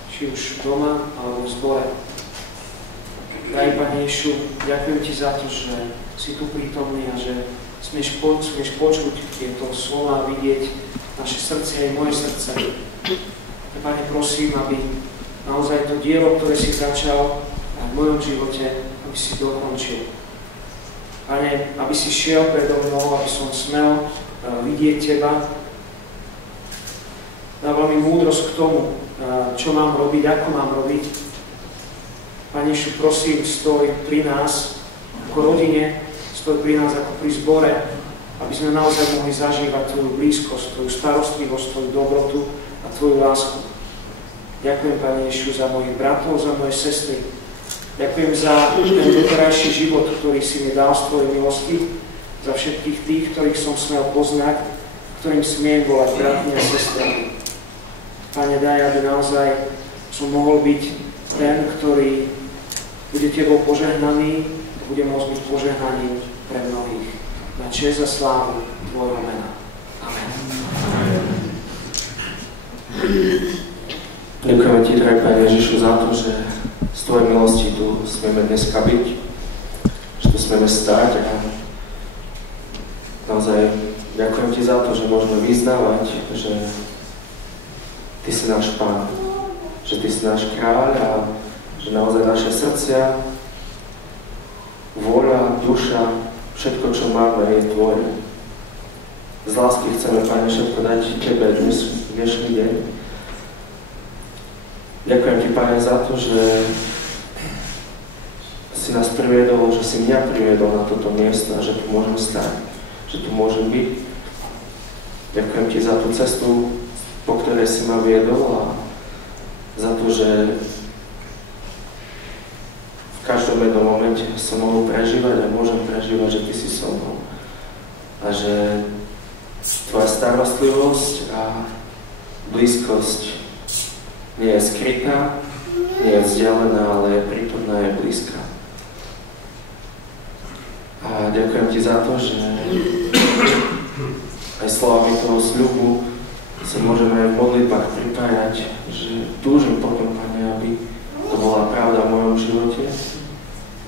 či už doma alebo v zbore. Drahý Pane Ježišu, ďakujem Ti za to, že si tu prítomný a že smieš počuť tieto slova, vidieť naše srdce aj moje srdce. Pane, prosím, aby naozaj to dielo, ktoré si začal aj v mojom živote, aby si dokončil. Pane, aby si šiel predo mnou, aby som smel vidieť Teba. Dával mi múdrosť k tomu, čo mám robiť, ako mám robiť. Pane Ježišu, prosím, stoj pri nás ako rodine, stoj pri nás ako pri zbore, aby sme naozaj mohli zažívať Tvoju blízkosť, Tvoju starostlivosť, Tvoju dobrotu a Tvoju lásku. Ďakujem, Pane Ježišu, za mojich bratov, za moje sestry. Ďakujem za ten doterajší život, ktorý si mi dal z Tvojej milosti, za všetkých tých, ktorých som smel poznať, ktorým smiem volať bratmi a sestrami. Pane, daj, aby naozaj som mohol byť ten, ktorý bude Tebou požehnaný a bude môcť byť požehnaním pre mnohých. Na česť a slávu Tvojho mena. Amen. Ďakujeme Ti, drahý Pane Ježišu, za to, že z Tvojej milosti tu smieme dneska byť, že tu smieme stáť a naozaj ďakujem Ti za to, že môžeme vyznávať, že Ty si náš Pán, že Ty si náš kráľ a že naozaj naše srdcia, vôľa, duša, všetko, čo máme, je Tvoje. Z lásky chceme, Pane, všetko dať Tebe dnešný deň. Ďakujem Ti, Pane, za to, že si nás priviedol, že si mňa priviedol na toto miesto a že tu môžem stať, že tu môžem byť. Ďakujem Ti za tú cestu, po ktorej si ma viedol a za to, že v každom jednom momente som mohol prežívať a môžem prežívať, že Ty si so mnou. A že Tvoja starostlivosť a blízkosť nie je skrytá, nie je vzdialená, ale je prítomná, je blízka. A ďakujem Ti za to, že aj slovami toho sľubu sa môžeme aj v modlitbách pripájať, že túžim potom, Pane, aby to bola pravda v mojom živote,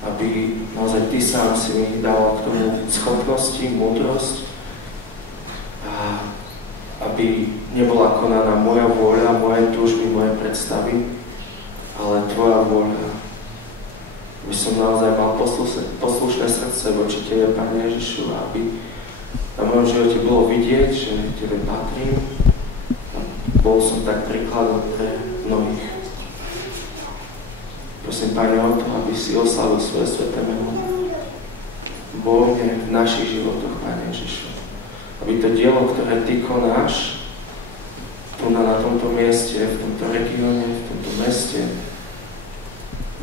aby naozaj Ty sám si mi dal k tomu schopnosti, múdrosť a aby nebola konaná moja vôľa, moje túžby, moje predstavy, ale Tvoja vôľa. Aby som naozaj mal poslušné srdce voči Tebe, Pane Ježišu, aby na mojom živote bolo vidieť, že Tebe patrím a bol som tak príkladom pre mnohých. Prosím, Pane, o to, aby si oslavil svoje sväté meno vo mne, v našich životoch, Pane Ježišu. Aby to dielo, ktoré Ty konáš tu na tomto mieste, v tomto regióne, v tomto meste,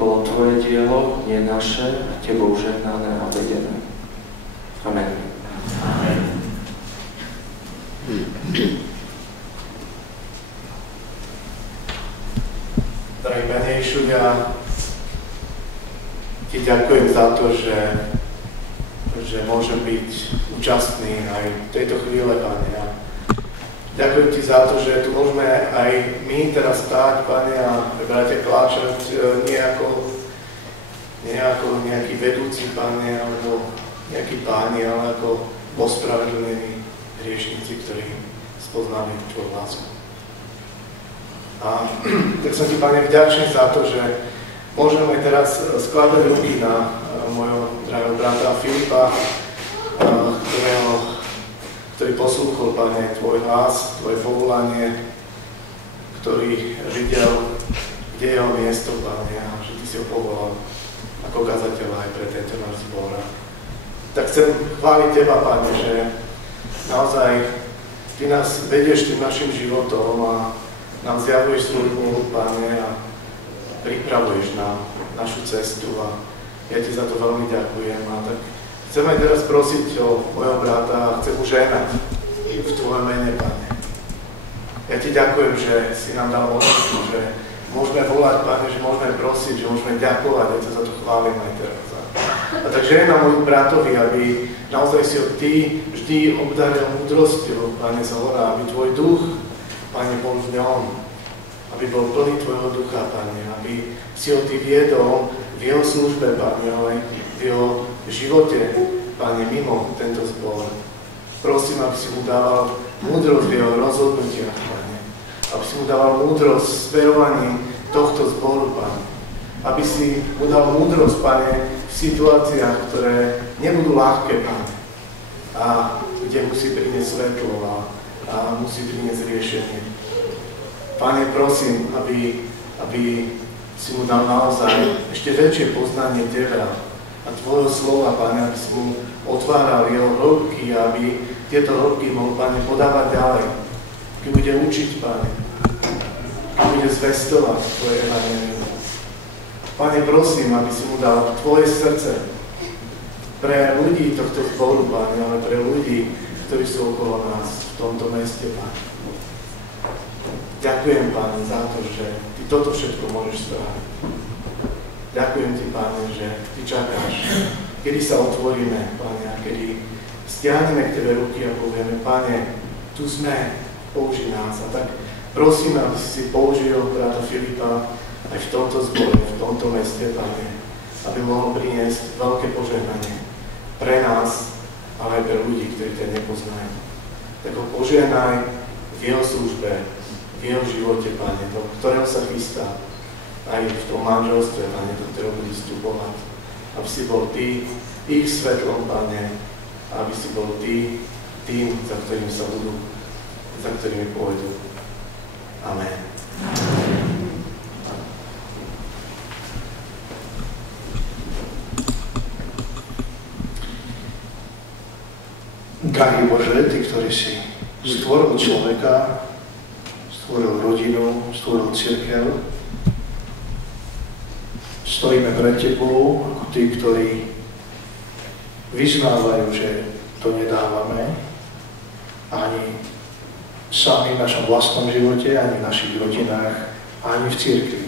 bolo Tvoje dielo, nie naše, a Tebou žehnané a vedené. Amen. Amen. Drahý Pane Ježišu, ja Ti ďakujem za to, že môžem byť účastný aj v tejto chvíle, Pane. Ďakujem Ti za to, že tu môžeme aj my teraz stáť, Pane, a bratia kláčať nie ako nejaký vedúci, Pane, alebo nejakí páni, ale ako ospravedlnení hriešnici, ktorí spoznali Tvoju lásku. A tak som Ti, Pane, vďačný za to, že môžeme teraz skladať ruky na môjho drahého brata Filipa, ktorý poslúchol, Pane, Tvoj hlas, Tvoje povolanie, ktorý videl, kde je jeho miesto, Pane, a že Ty si ho povolal ako kazateľa aj pre tento náš zbor. Tak chcem chváliť Teba, Pane, že naozaj Ty nás vedieš tým našim životom a nám zjavuješ službu, Pane, a pripravuješ nám našu cestu a ja Ti za to veľmi ďakujem. A tak chcem aj teraz prosiť o mojho brata a chcem mu žehnať v Tvojom mene, Pane. Ja Ti ďakujem, že si nám dal možnosť, že môžeme volať, Pane, že môžeme prosiť, že môžeme ďakovať, ja Ťa za to chválim aj teraz. A tak žehnám môjmu bratovi, aby naozaj si ho Ty vždy obdaril múdrosťou, Pane, z hora, aby Tvoj duch, Pane, bol v ňom, aby bol plný Tvojho ducha, Pane, aby si ho Ty viedol v jeho službe, Pane, ale v jeho živote, Pane, mimo tento zbor. Prosím, aby si mu dával múdrosť v jeho rozhodnutiach, Pane. Aby si mu dával múdrosť v smerovaní tohto zboru, Pane. Aby si mu dal múdrosť, Pane, v situáciách, ktoré nebudú ľahké, Pane. A kde musí priniesť svetlo a musí priniesť riešenie. Pane, prosím, aby si mu dal naozaj ešte väčšie poznanie Teba a Tvojho slova, Pane, aby si mu otváral jeho hĺbky, aby tieto hĺbky mohol, Pane, podávať ďalej. Keď bude učiť, Pane, keď bude zvestovať Tvoje evanjelium. Pane, prosím, aby si mu dal Tvoje srdce pre ľudí tohto zboru, Pane, ale pre ľudí, ktorí sú okolo nás v tomto meste, Pane. Ďakujem, Pane, za to, že Ty toto všetko môžeš spraviť. Ďakujem Ti, Pane, že Ty čakáš, kedy sa otvoríme, Pane, a kedy stiahneme k Tebe ruky a povieme, Pane, tu sme, použij nás. A tak prosím, aby si použil brata Filipa aj v tomto zbore, v tomto meste, Pane, aby mohol priniesť veľké požehnanie pre nás, ale aj pre ľudí, ktorí ťa nepoznajú. Tak ho požehnaj v jeho službe, v jeho živote, Pane, do ktorého sa chystá, aj v tom manželstve, Pane, do ktorého bude vstupovať. Aby si bol Ty ich svetlom, Pane, a aby si bol Ty tým, za ktorými pôjdu. Amen. Drahý Bože, Ty, ktorý si stvoril človeka, stvoril rodinu, stvoril cirkev, stojíme pred Tebou ako tí, ktorí vyznávajú, že to nedávame ani sami v našom vlastnom živote, ani v našich rodinách, ani v cirkvi.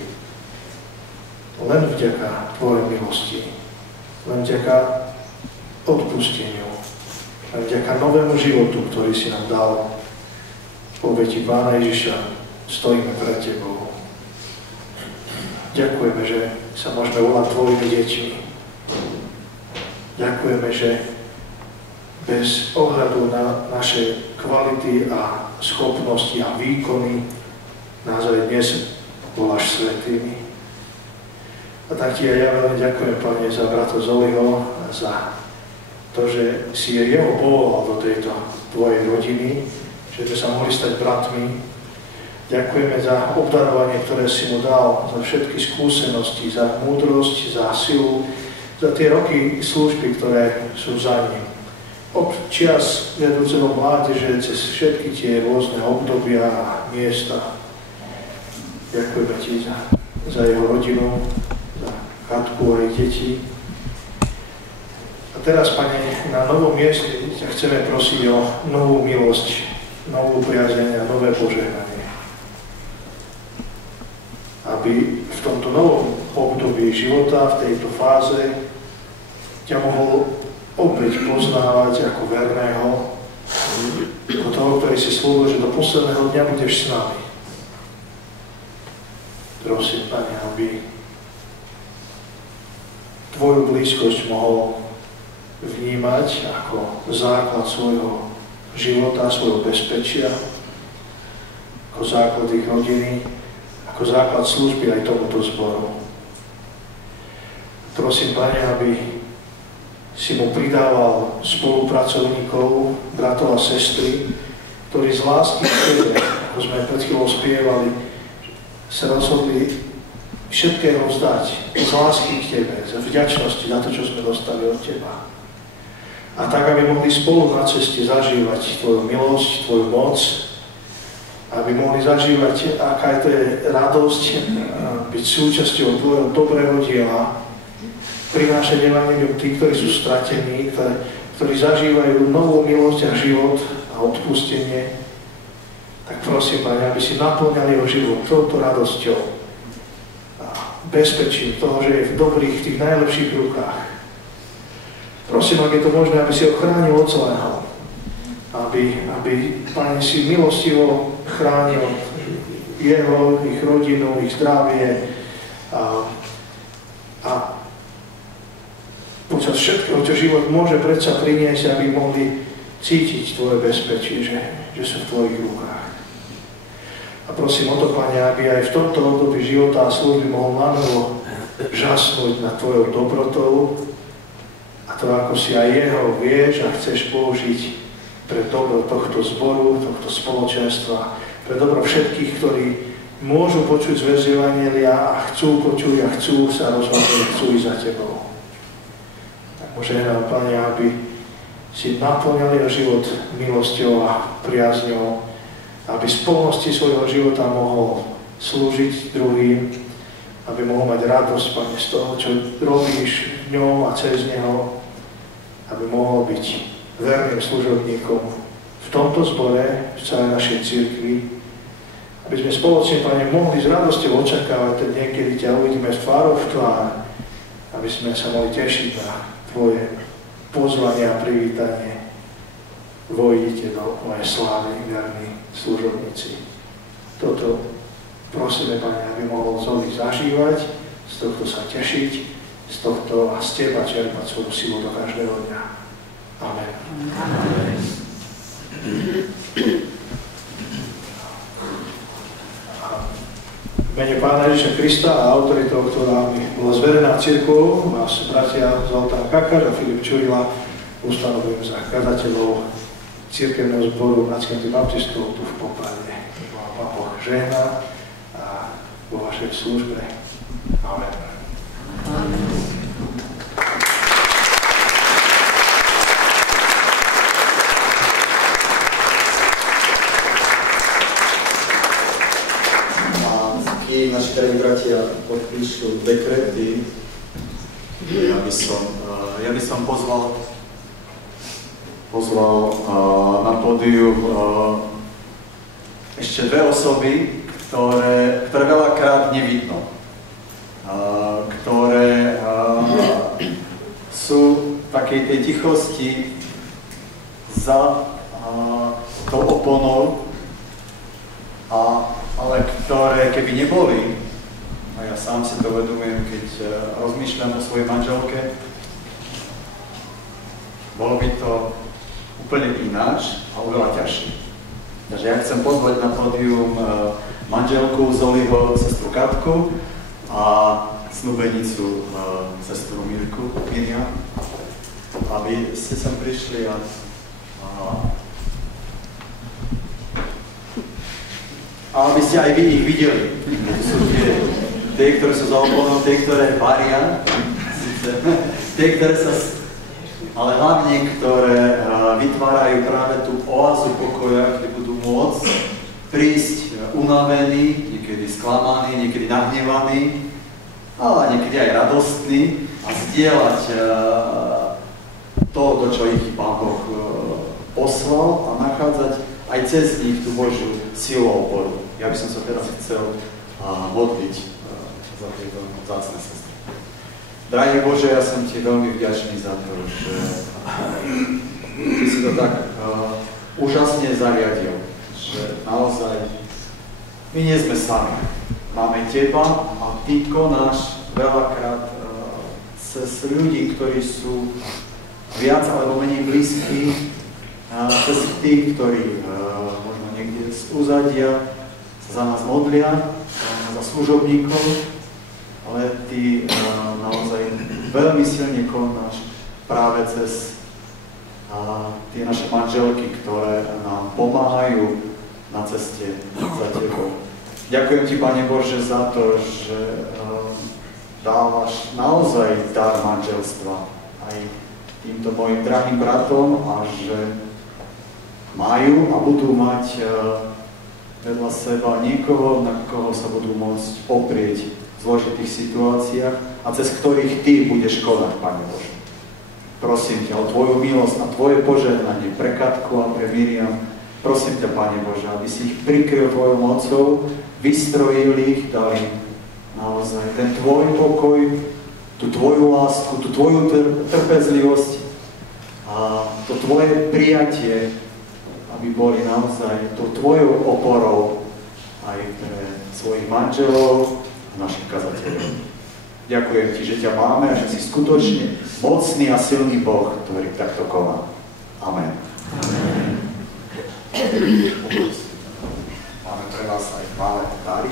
Len vďaka Tvojej milosti, len vďaka odpusteniu, len vďaka novému životu, ktorý si nám dal po obeti Pána Ježiša, stojíme pred Tebou. Ďakujeme, že sa môžeme volať Tvojimi deťmi. Ďakujeme, že bez ohľadu na naše kvality a schopnosti a výkony nás aj dnes voláš svätými. A tak Ti aj ja veľmi ďakujem, Pane, za brata Zoliho, za to, že si jeho povolal do tejto Tvojej rodiny, že sme sa mohli stať bratmi. Ďakujeme za obdarovanie, ktoré si mu dal, za všetky skúsenosti, za múdrosť, za silu, za tie roky služby, ktoré sú za ním. Od čias vedúceho mládeže cez všetky tie rôzne obdobia a miesta. Ďakujeme Ti za jeho rodinu, za chatku a jej deti. A teraz, Pane, na novom mieste ťa chceme prosiť o novú milosť, novú priazeň a nové požehnanie. Aby v tomto novom období života, v tejto fáze, ťa mohol opäť poznávať ako verného, Ako toho, ktorý si slúbil, že do posledného dňa budeš s nami. Prosím, Pane, aby Tvoju blízkosť mohol vnímať ako základ svojho života, svojho bezpečia, ako základ ich rodiny, ako základ služby aj tomuto zboru. Prosím, Pane, aby si mu pridával spolupracovníkov, bratov a sestry, ktorí z lásky k Tebe, ako sme pred chvíľou spievali, sa rozhodli všetkého vzdať z lásky k Tebe, z vďačnosti za to, čo sme dostali od Teba. A tak, aby mohli spolu na ceste zažívať Tvoju milosť, Tvoju moc, aby mohli zažívať, aká je to radosť, byť súčasťou Tvojho dobrého diela, prinášať evanjelium tí, ktorí sú stratení, ktorí zažívajú novú milosť a život a odpustenie. Tak prosím, Pane, aby si naplňali jeho život touto radosťou a bezpečím toho, že je v dobrých, tých najlepších rukách. Prosím, ak je to možné, aby si ho chránil od zlého. Aby Pane, si milostivo chránil jeho, ich rodinu, ich zdravie a počas všetkého, čo život môže predsa priniesť, aby mohli cítiť Tvoje bezpečie, že sú v Tvojich rukách. A prosím o to, Pane, aby aj v tomto období života a služby mohol nanovo žasnúť nad Tvojou dobrotou a to, ako si aj jeho vieš a chceš použiť pre dobro tohto zboru, tohto spoločenstva, pre dobro všetkých, ktorí môžu počuť zvesť evanjelia a chcú počuť a chcú sa rozhodnúť, chcú ísť za Tebou. Požehnám, Pane, aby si naplňali život milosťou a priazňou, aby z plnosti svojho života mohol slúžiť druhým, aby mohol mať radosť, Pane, z toho, čo robíš v ňom a cez neho, aby mohol byť verným služobníkom v tomto zbore, v celej našej cirkvi, aby sme spoločne, Pane, mohli s radosťou očakávať, ten niekedy ťa uvidíme z tvárou v tvár, aby sme sa mohli tešiť na Tvoje pozvanie a privítanie. Vojdite do mojej slávy, verní služobníci. Toto prosíme, Pane, aby mohol Zovi zažívať, z tohto sa tešiť, z tohto a z Teba čerpať svoju silu do každého dňa. Amen. Amen. V mene Pána Ježiša Krista a autoritou, ktorá mi bola zverená cirkvou, vás bratia Zoltán Kakáš a Filip Čurila ustanovujem za kazateľov cirkevného zboru Nacianských baptistov tu v Poprade. Vám Pán Boh žehná a vo vašej službe. Amen. Amen. Naši drahí bratia podpíšu dekrety. Ja by som pozval na pódium ešte dve osoby, ktoré veľakrát nevidno, ktoré sú v takej tej tichosti za tou oponou, ale ktoré keby neboli, a ja sám si to uvedomujem, keď rozmýšľam o svojej manželke, bolo by to úplne ináč a oveľa ťažšie. Takže ja chcem pozvať na pódium manželku Zoliho, sestru Katku a snúbenicu sestru Miriam, aby ste sem prišli a aby ste aj vy ich videli. To sú tie, ktoré sú za oponou, tie, ktoré varia, tie, ktoré sa... ale hlavne, ktoré vytvárajú práve tú oázu pokoja, kde budú môcť prísť unavení, niekedy sklamaní, niekedy nahnevaní, ale niekedy aj radostní a zdieľať to, do čo ich Pán Boh poslal a nachádzať aj cez nich tú Božiu silu a oporu. Ja by som sa teraz chcel modliť za tieto vzácne sestry. Drahý Bože, ja som Ti veľmi vďačný za to, že Ty si to tak úžasne zariadil, že naozaj my nie sme sami. Máme teba a ty konáš veľakrát cez ľudí, ktorí sú viac alebo menej blízki, cez tých, ktorí možno niekde z úzadia sa za nás modlia, za služobníkov, ale ty naozaj veľmi silne konáš práve cez tie naše manželky, ktoré nám pomáhajú na ceste za tebou. Ďakujem ti, Pane Bože, za to, že dávaš naozaj dar manželstva aj týmto mojim drahým bratom a že majú a budú mať vedľa seba niekoho, na koho sa budú môcť oprieť v zložitých situáciách a cez ktorých ty budeš konať, Pane Bože. Prosím ťa o tvoju milosť a tvoje požehnanie pre Katku a pre Miriam. Prosím ťa, Pane Bože, aby si ich prikryl tvojou mocou, vystrojil ich, dal im naozaj ten tvoj pokoj, tú tvoju lásku, tú tvoju trpezlivosť a to tvoje prijatie, aby boli naozaj tou tvojou oporou aj pre svojich manželov a našich kazateľov. Ďakujem ti, že ťa máme a že si skutočne mocný a silný Boh, ktorý takto koná. Amen. Amen. Máme pre vás aj malé dary.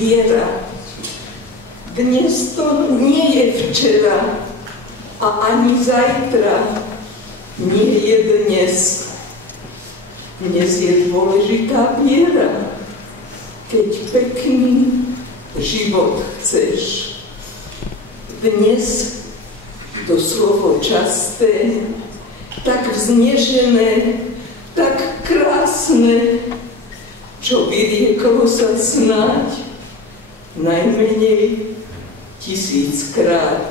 Viera. Dnes to nie je včera a ani zajtra nie je dnes. Dnes je dôležitá viera, keď pekný život chceš. Dnes to slovo časté, tak vznežené, tak krásne, čo vyrieklo sa snáď najmenej 1000-krát,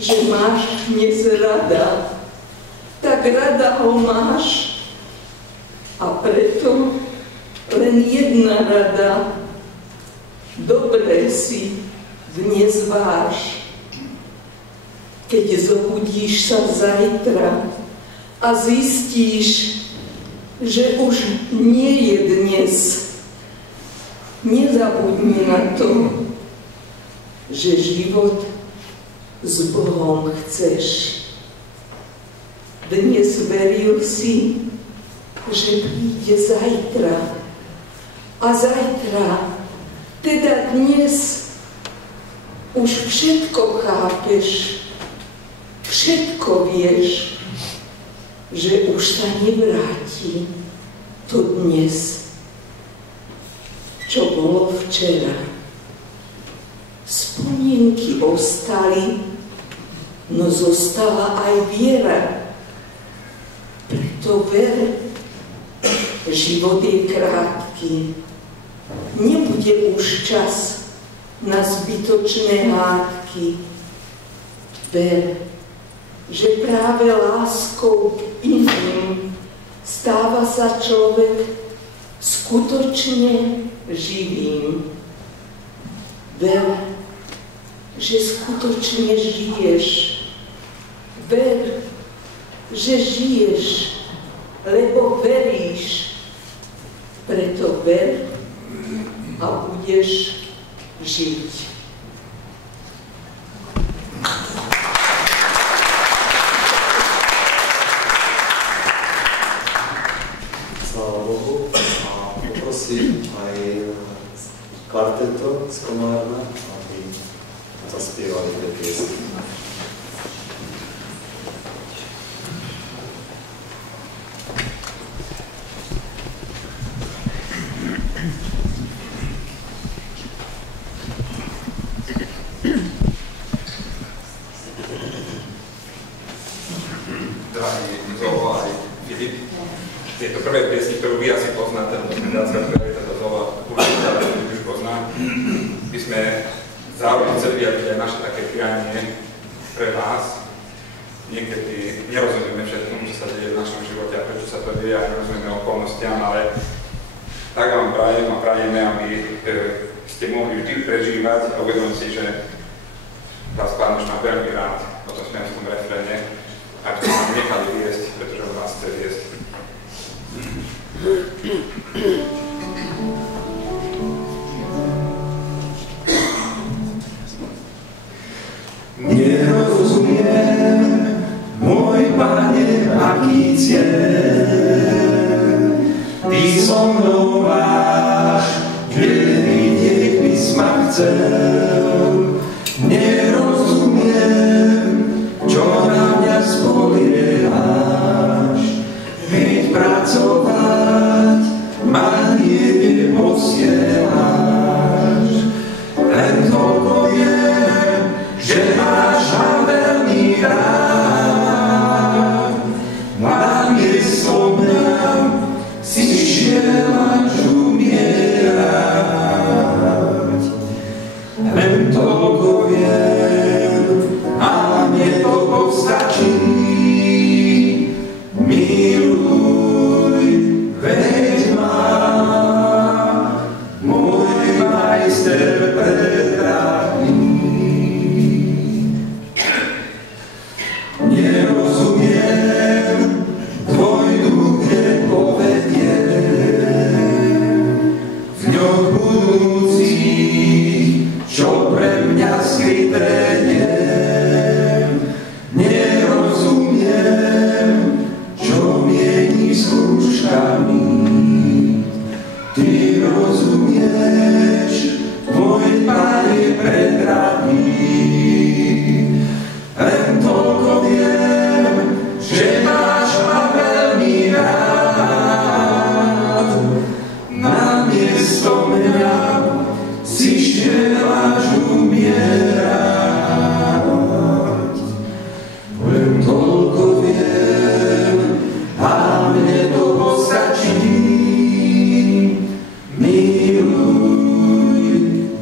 že máš dnes rada, tak rada ho máš a preto len jedna rada, dobre si dnes váš. Keď zobudíš sa zajtra a zistíš, že už nie je dnes, nezabudni na to, že život s Bohom chceš. Dnes veril si, že príde zajtra. A zajtra, teda dnes, už všetko chápeš, všetko vieš, že už sa nevráti to dnes, čo bolo včera. Spomienky ostali, no zostala aj viera. Preto ver, život je krátky. Nebude už čas na zbytočné hádky. Ver, že práve láskou k iným stáva sa človek skutočne živým. Ver, že skutočne žiješ. Ver, že žiješ, lebo veríš. Preto ver a budeš žiť. Sláva Bohu. A poprosím aj kvarteto z Komárna, aby zaspievali tie piesky. Drahý Zoho aj Filip, tieto prvé piesni, ktorú vy asi poznáte, lebo sme viackrát prejeli táto Zoho, určite, ale už pozná, by sme zároveň chceli vyjadriť aj naše také prianie pre vás. Niekedy nerozumieme všetkom, čo sa deje v našom živote a prečo sa to deje a nerozumieme okolnostiam, ale tak vám prajem a prajeme, aby ste mohli vždy prežívať a uvedomiť si, že vás Pán už má veľmi rád, o tom sme v tom refréne, aby ste sa nechali viesť, pretože on vás chce viesť. Nerozumiem, môj Pane, aký cieľ Ty so mnou máš, kde vidieť by ma chcel. Nerozumiem, čo na mňa spoliehaš, veď pracovať ma niekde posielaš. Len toľko viem, že máš ma veľmi rád. Namiesto mňa si šiel až umierať. Len toľko viem, a mne to postačí. Miluj, veď ma, môj majster predrahý. Nerozumiem, tvoj duch nepovedie v dňoch budúcich, čo pre mňa skryté je. Nerozumiem, čo mieni skúškami. Ty rozumieš, môj Pane predrahý. Len toľko viem, že máš ma veľmi rád. Namiesto mňa si šiel až umierať. Len toľko viem, a mne to postačí. Miluj,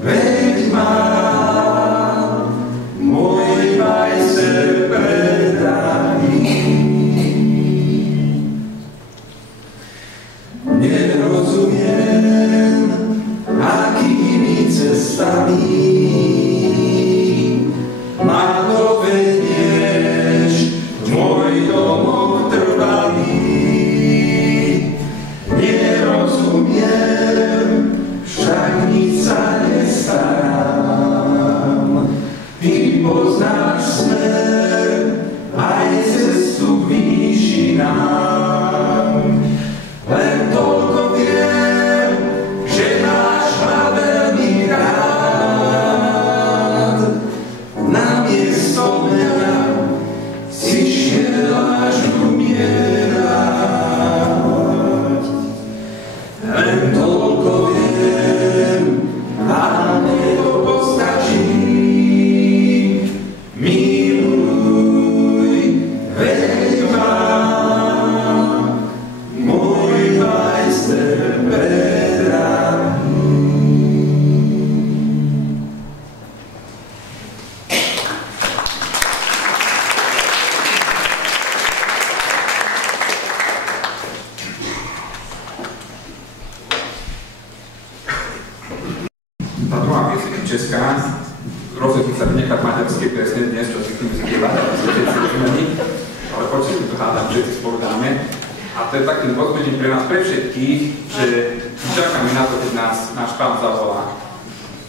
veď ma, môj majster predrahý. Nerozumiem, akými cestami ma dovedieš v môj domov trvalý. Nerozumiem, však nič sa nestarám. Ty poznáš smer aj cestu k výšinám. Len toľko viem, že máš ma veľmi rád. Namiesto mňa si šiel až umierať. Len toľko viem, a mne to postačí. Miluj, veď ma, môj majster predrahý. Tá druhá pieseň česká, rozhodli sa vynechať maďarské piesne dnes, čo si tým zbievať, aby ste všetci rozumeli, ale počas si to hádam, všetci spolu dáme. A to je takým pozbudením pre nás, pre všetkých, že čakáme na to, keď nás náš Pán zavolá.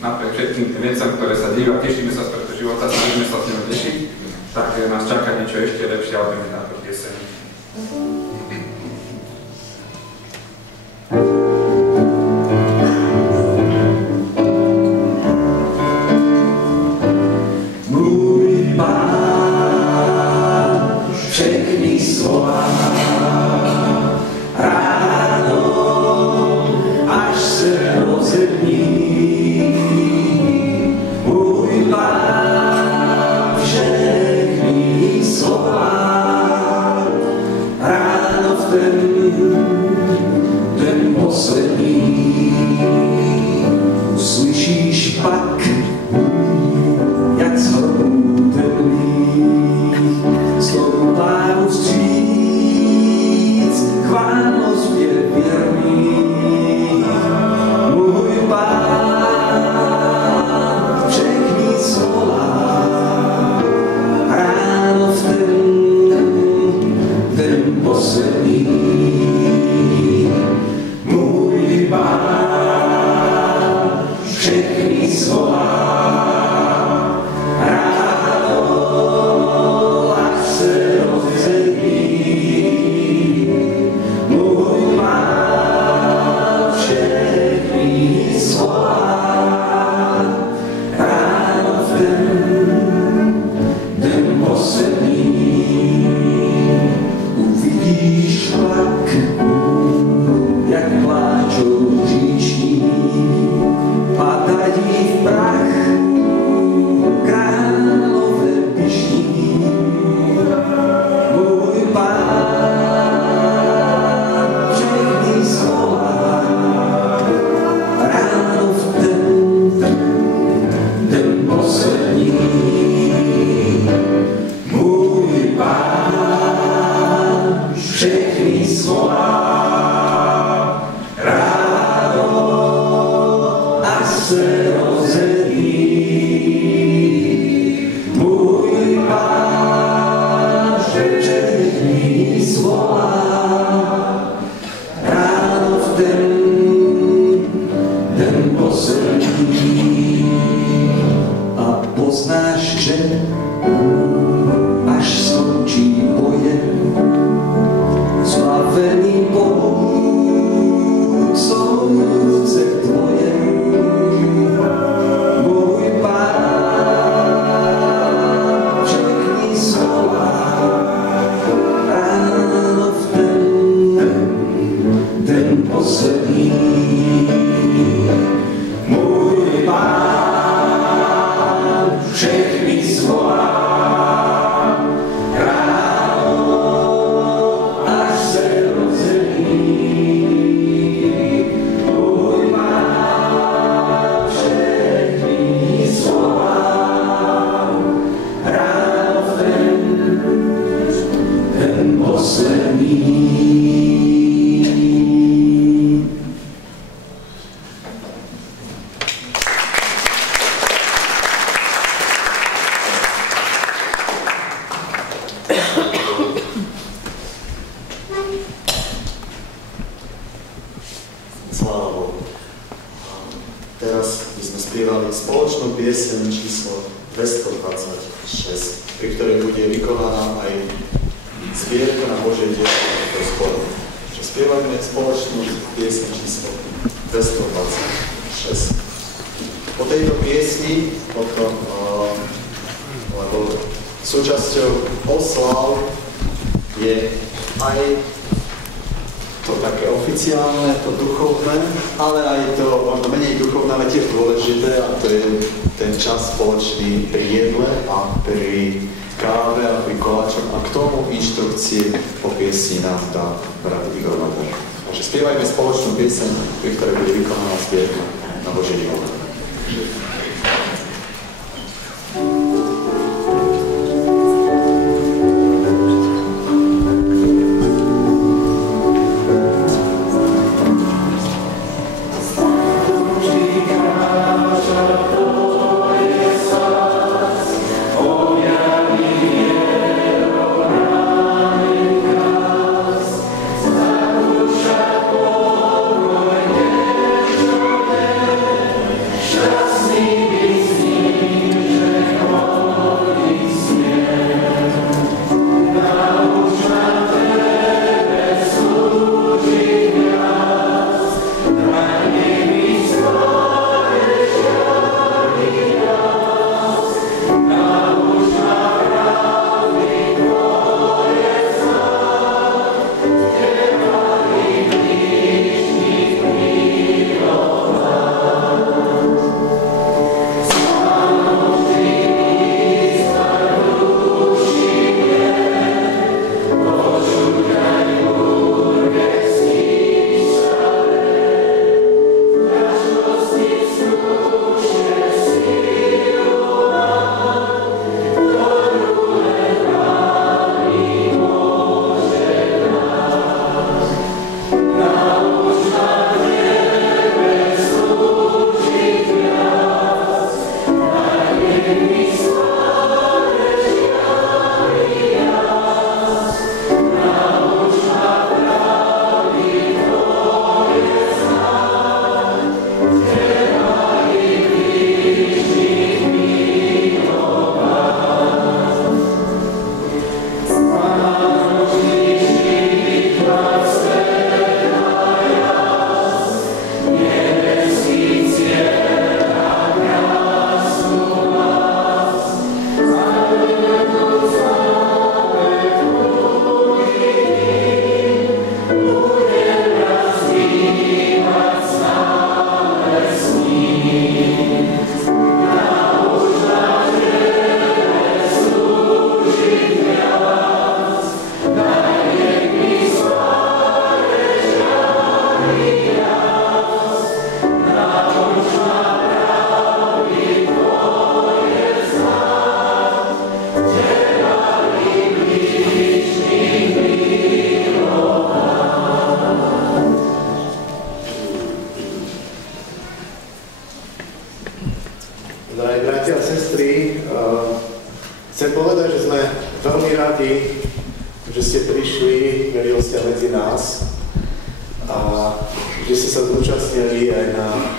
Napriek všetkým tým vecam, ktoré sa dejú a tešíme sa z tohto života, snažíme sa s ním tešiť, tak nás čaká niečo ešte lepšie, ale budeme táto pieseň. Môj Pán, všechny slova ráno, až se rozední. Môj Pán, všechny slova ráno v ten poslední. Uslyšíš pak, jak z hrobů temných znovu Pánu vstříc, chválozbě věrný. Můj Pán, všechny slova ráno v ten poslední. Můj Pán, všechny slova spoločnú pieseň číslo 226, pri ktorej bude vykonaná aj zbierka na Božie dielo do zboru. Čiže spievajme spoločnú pieseň číslo 226. Po tejto piesni, potom, lebo súčasťou oslav je aj to také oficiálne, to duchovné, ale aj to možno menej duchovné, ale tiež dôležité, a to je ten čas spoločný pri jedle a pri káve a pri koláčoch, a k tomu inštrukcie po piesni nám dá brat Igor Mater. Takže spievajme spoločnú pieseň, pri ktorej bude vykonaná zbierka na Božie dielo. Stát, Drahí bratia a sestry, chcem povedať, že sme veľmi radi, že ste prišli, milí hostia, medzi nás a že ste sa zúčastnili aj na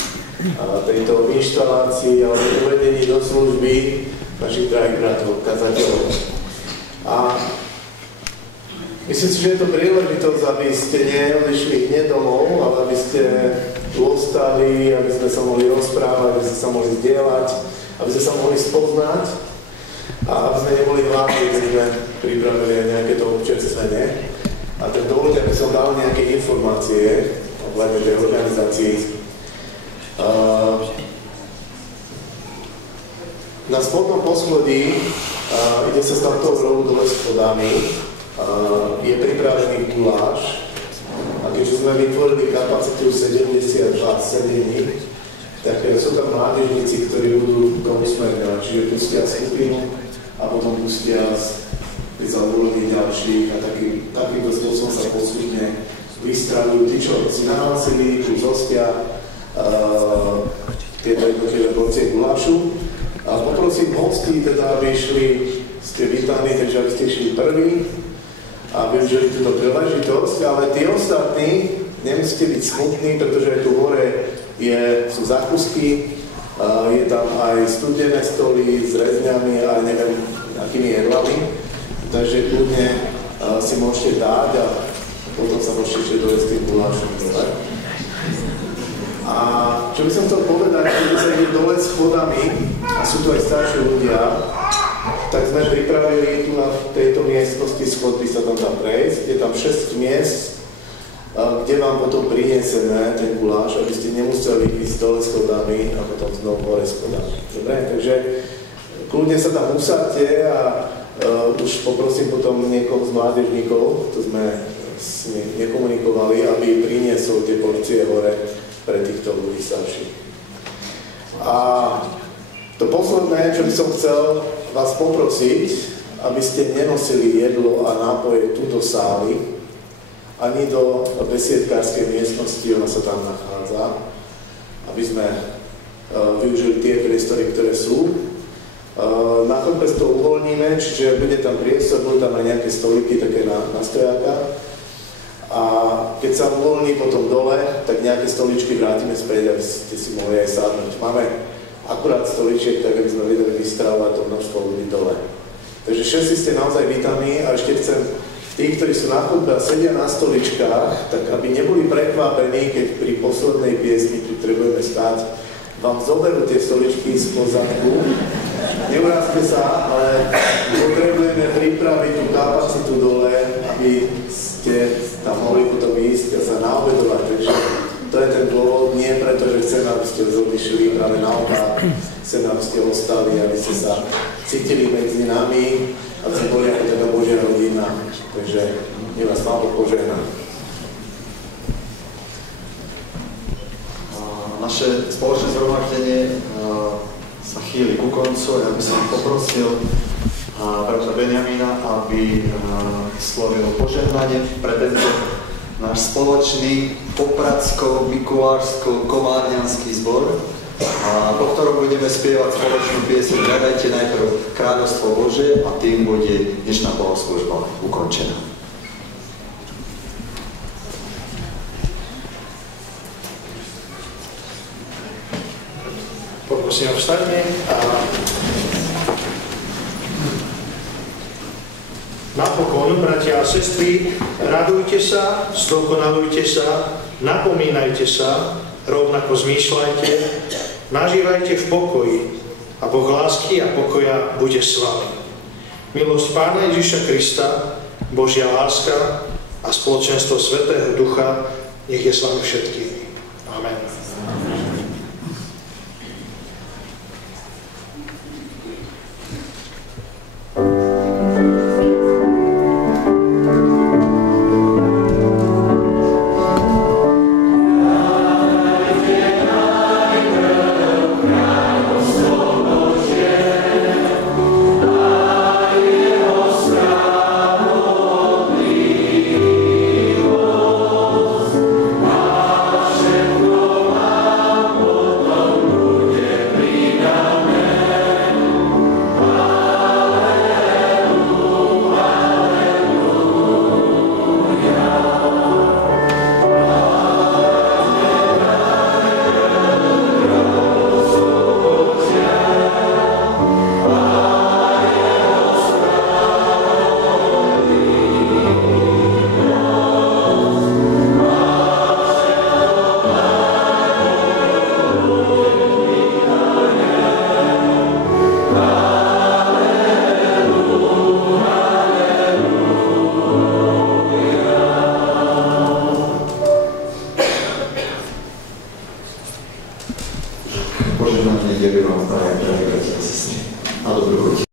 tejto inštalácii alebo uvedení do služby našich drahých bratov, kazateľov. A myslím si, že je to príležitosť, aby ste neodišli hneď domov, ale aby ste tu ostali, aby sme sa mohli rozprávať, aby sme sa mohli zdieľať, aby sme sa mohli spoznať a aby sme neboli hladní, keď sme pripravili aj nejaké to občerstvenie. A tak dovoľte, aby som dal nejaké informácie ohľadne tej organizácii. Na spodnom poschodí ide sa z tamtoho rohu dole schodami, je pripravený guláš a keďže sme vytvorili kapacitu 72 sedení, tak sú tam mládežníci, ktorí budú tomu smerovať, čiže pustia skupinu a potom pustia zavolení ďalších a takýmto spôsobom sa postupne vystravujú tí, čo si nahlásili, tu zostia tieto jednotlivé porcie gulášu. A poprosím hostí, teda, aby ste vítaní, takže aby ste išli prvý a využili túto príležitosť, ale tí ostatní nemusíte byť smutní, pretože aj tu hore sú zákusky, je tam aj studené stoly s rezňami a neviem, akými jedlami, takže kľudne si môžete dať a potom sa môžete ešte dojsť tým gulášom. A čo by som chcel povedať, keď sa ide dole schodami a sú tu aj starší ľudia, tak sme pripravili tu na tejto miestnosti schodby sa tam dá prejsť. Je tam 6 miest, kde vám potom prinesené ten guláš, aby ste nemuseli ísť dole schodami a potom znovu hore schodami. Dobre, takže kľudne sa tam usadte a už poprosím potom niekoho z mládežníkov, to sme nekomunikovali, aby priniesol tie porcie hore pre týchto ľudí starších. A to posledné, čo by som chcel vás poprosiť, aby ste nenosili jedlo a nápoje tu do sály, ani do besiedkárskej miestnosti, ona sa tam nachádza, aby sme využili tie priestory, ktoré sú. Na chodbe to uvoľníme, čiže bude tam priestor, budú tam aj nejaké stoliky také na stojáka. A keď sa uvoľní potom dole, tak nejaké stoličky vrátime späť, aby ste si mohli aj sadnúť. Máme akurát stoličiek, tak aby sme vedeli vystravovať to množstvo ľudí dole. Takže všetci ste naozaj vítaní a ešte chcem tí, ktorí sú na chodbe a sedia na stoličkách, tak aby neboli prekvapení, keď pri poslednej piesni potrebujeme stáť, vám zoberú tie stoličky z pozadku. Neurazte sa, ale potrebujeme pripraviť tú kapacitu dole, aby ste tam mohli potom ísť a sa naobedovať. Takže to je ten dôvod, nie preto, že chcem, aby ste odišli, práve naopak, chcem, aby ste ostali, aby ste sa cítili medzi nami a ste boli ako taká Božia rodina. Takže nech vás Pán Boh požehná. Naše spoločné zhromaždenie sa chýli ku koncu. Ja by som poprosil brata Benjamína, aby slovil požehnanie pre tento náš spoločný popradsko-mikulášsko-komárňanský zbor, po ktorom budeme spievať spoločnú pieseň Hľadajte najprv kráľovstvo Božie a tým bude dnešná bohoslužba ukončená. Poprosím, vstaňme a napokon, bratia a sestry, radujte sa, zdokonalujte sa, napomínajte sa, rovnako zmýšľajte, nažívajte v pokoji a Boh lásky a pokoja bude s vami. Milosť Pána Ježiša Krista, Božia láska a spoločenstvo Svätého Ducha nech je s vami všetkými. Amen. Naša požehnané nedelu vám praje, bratia a sestry. A dobrú chuť.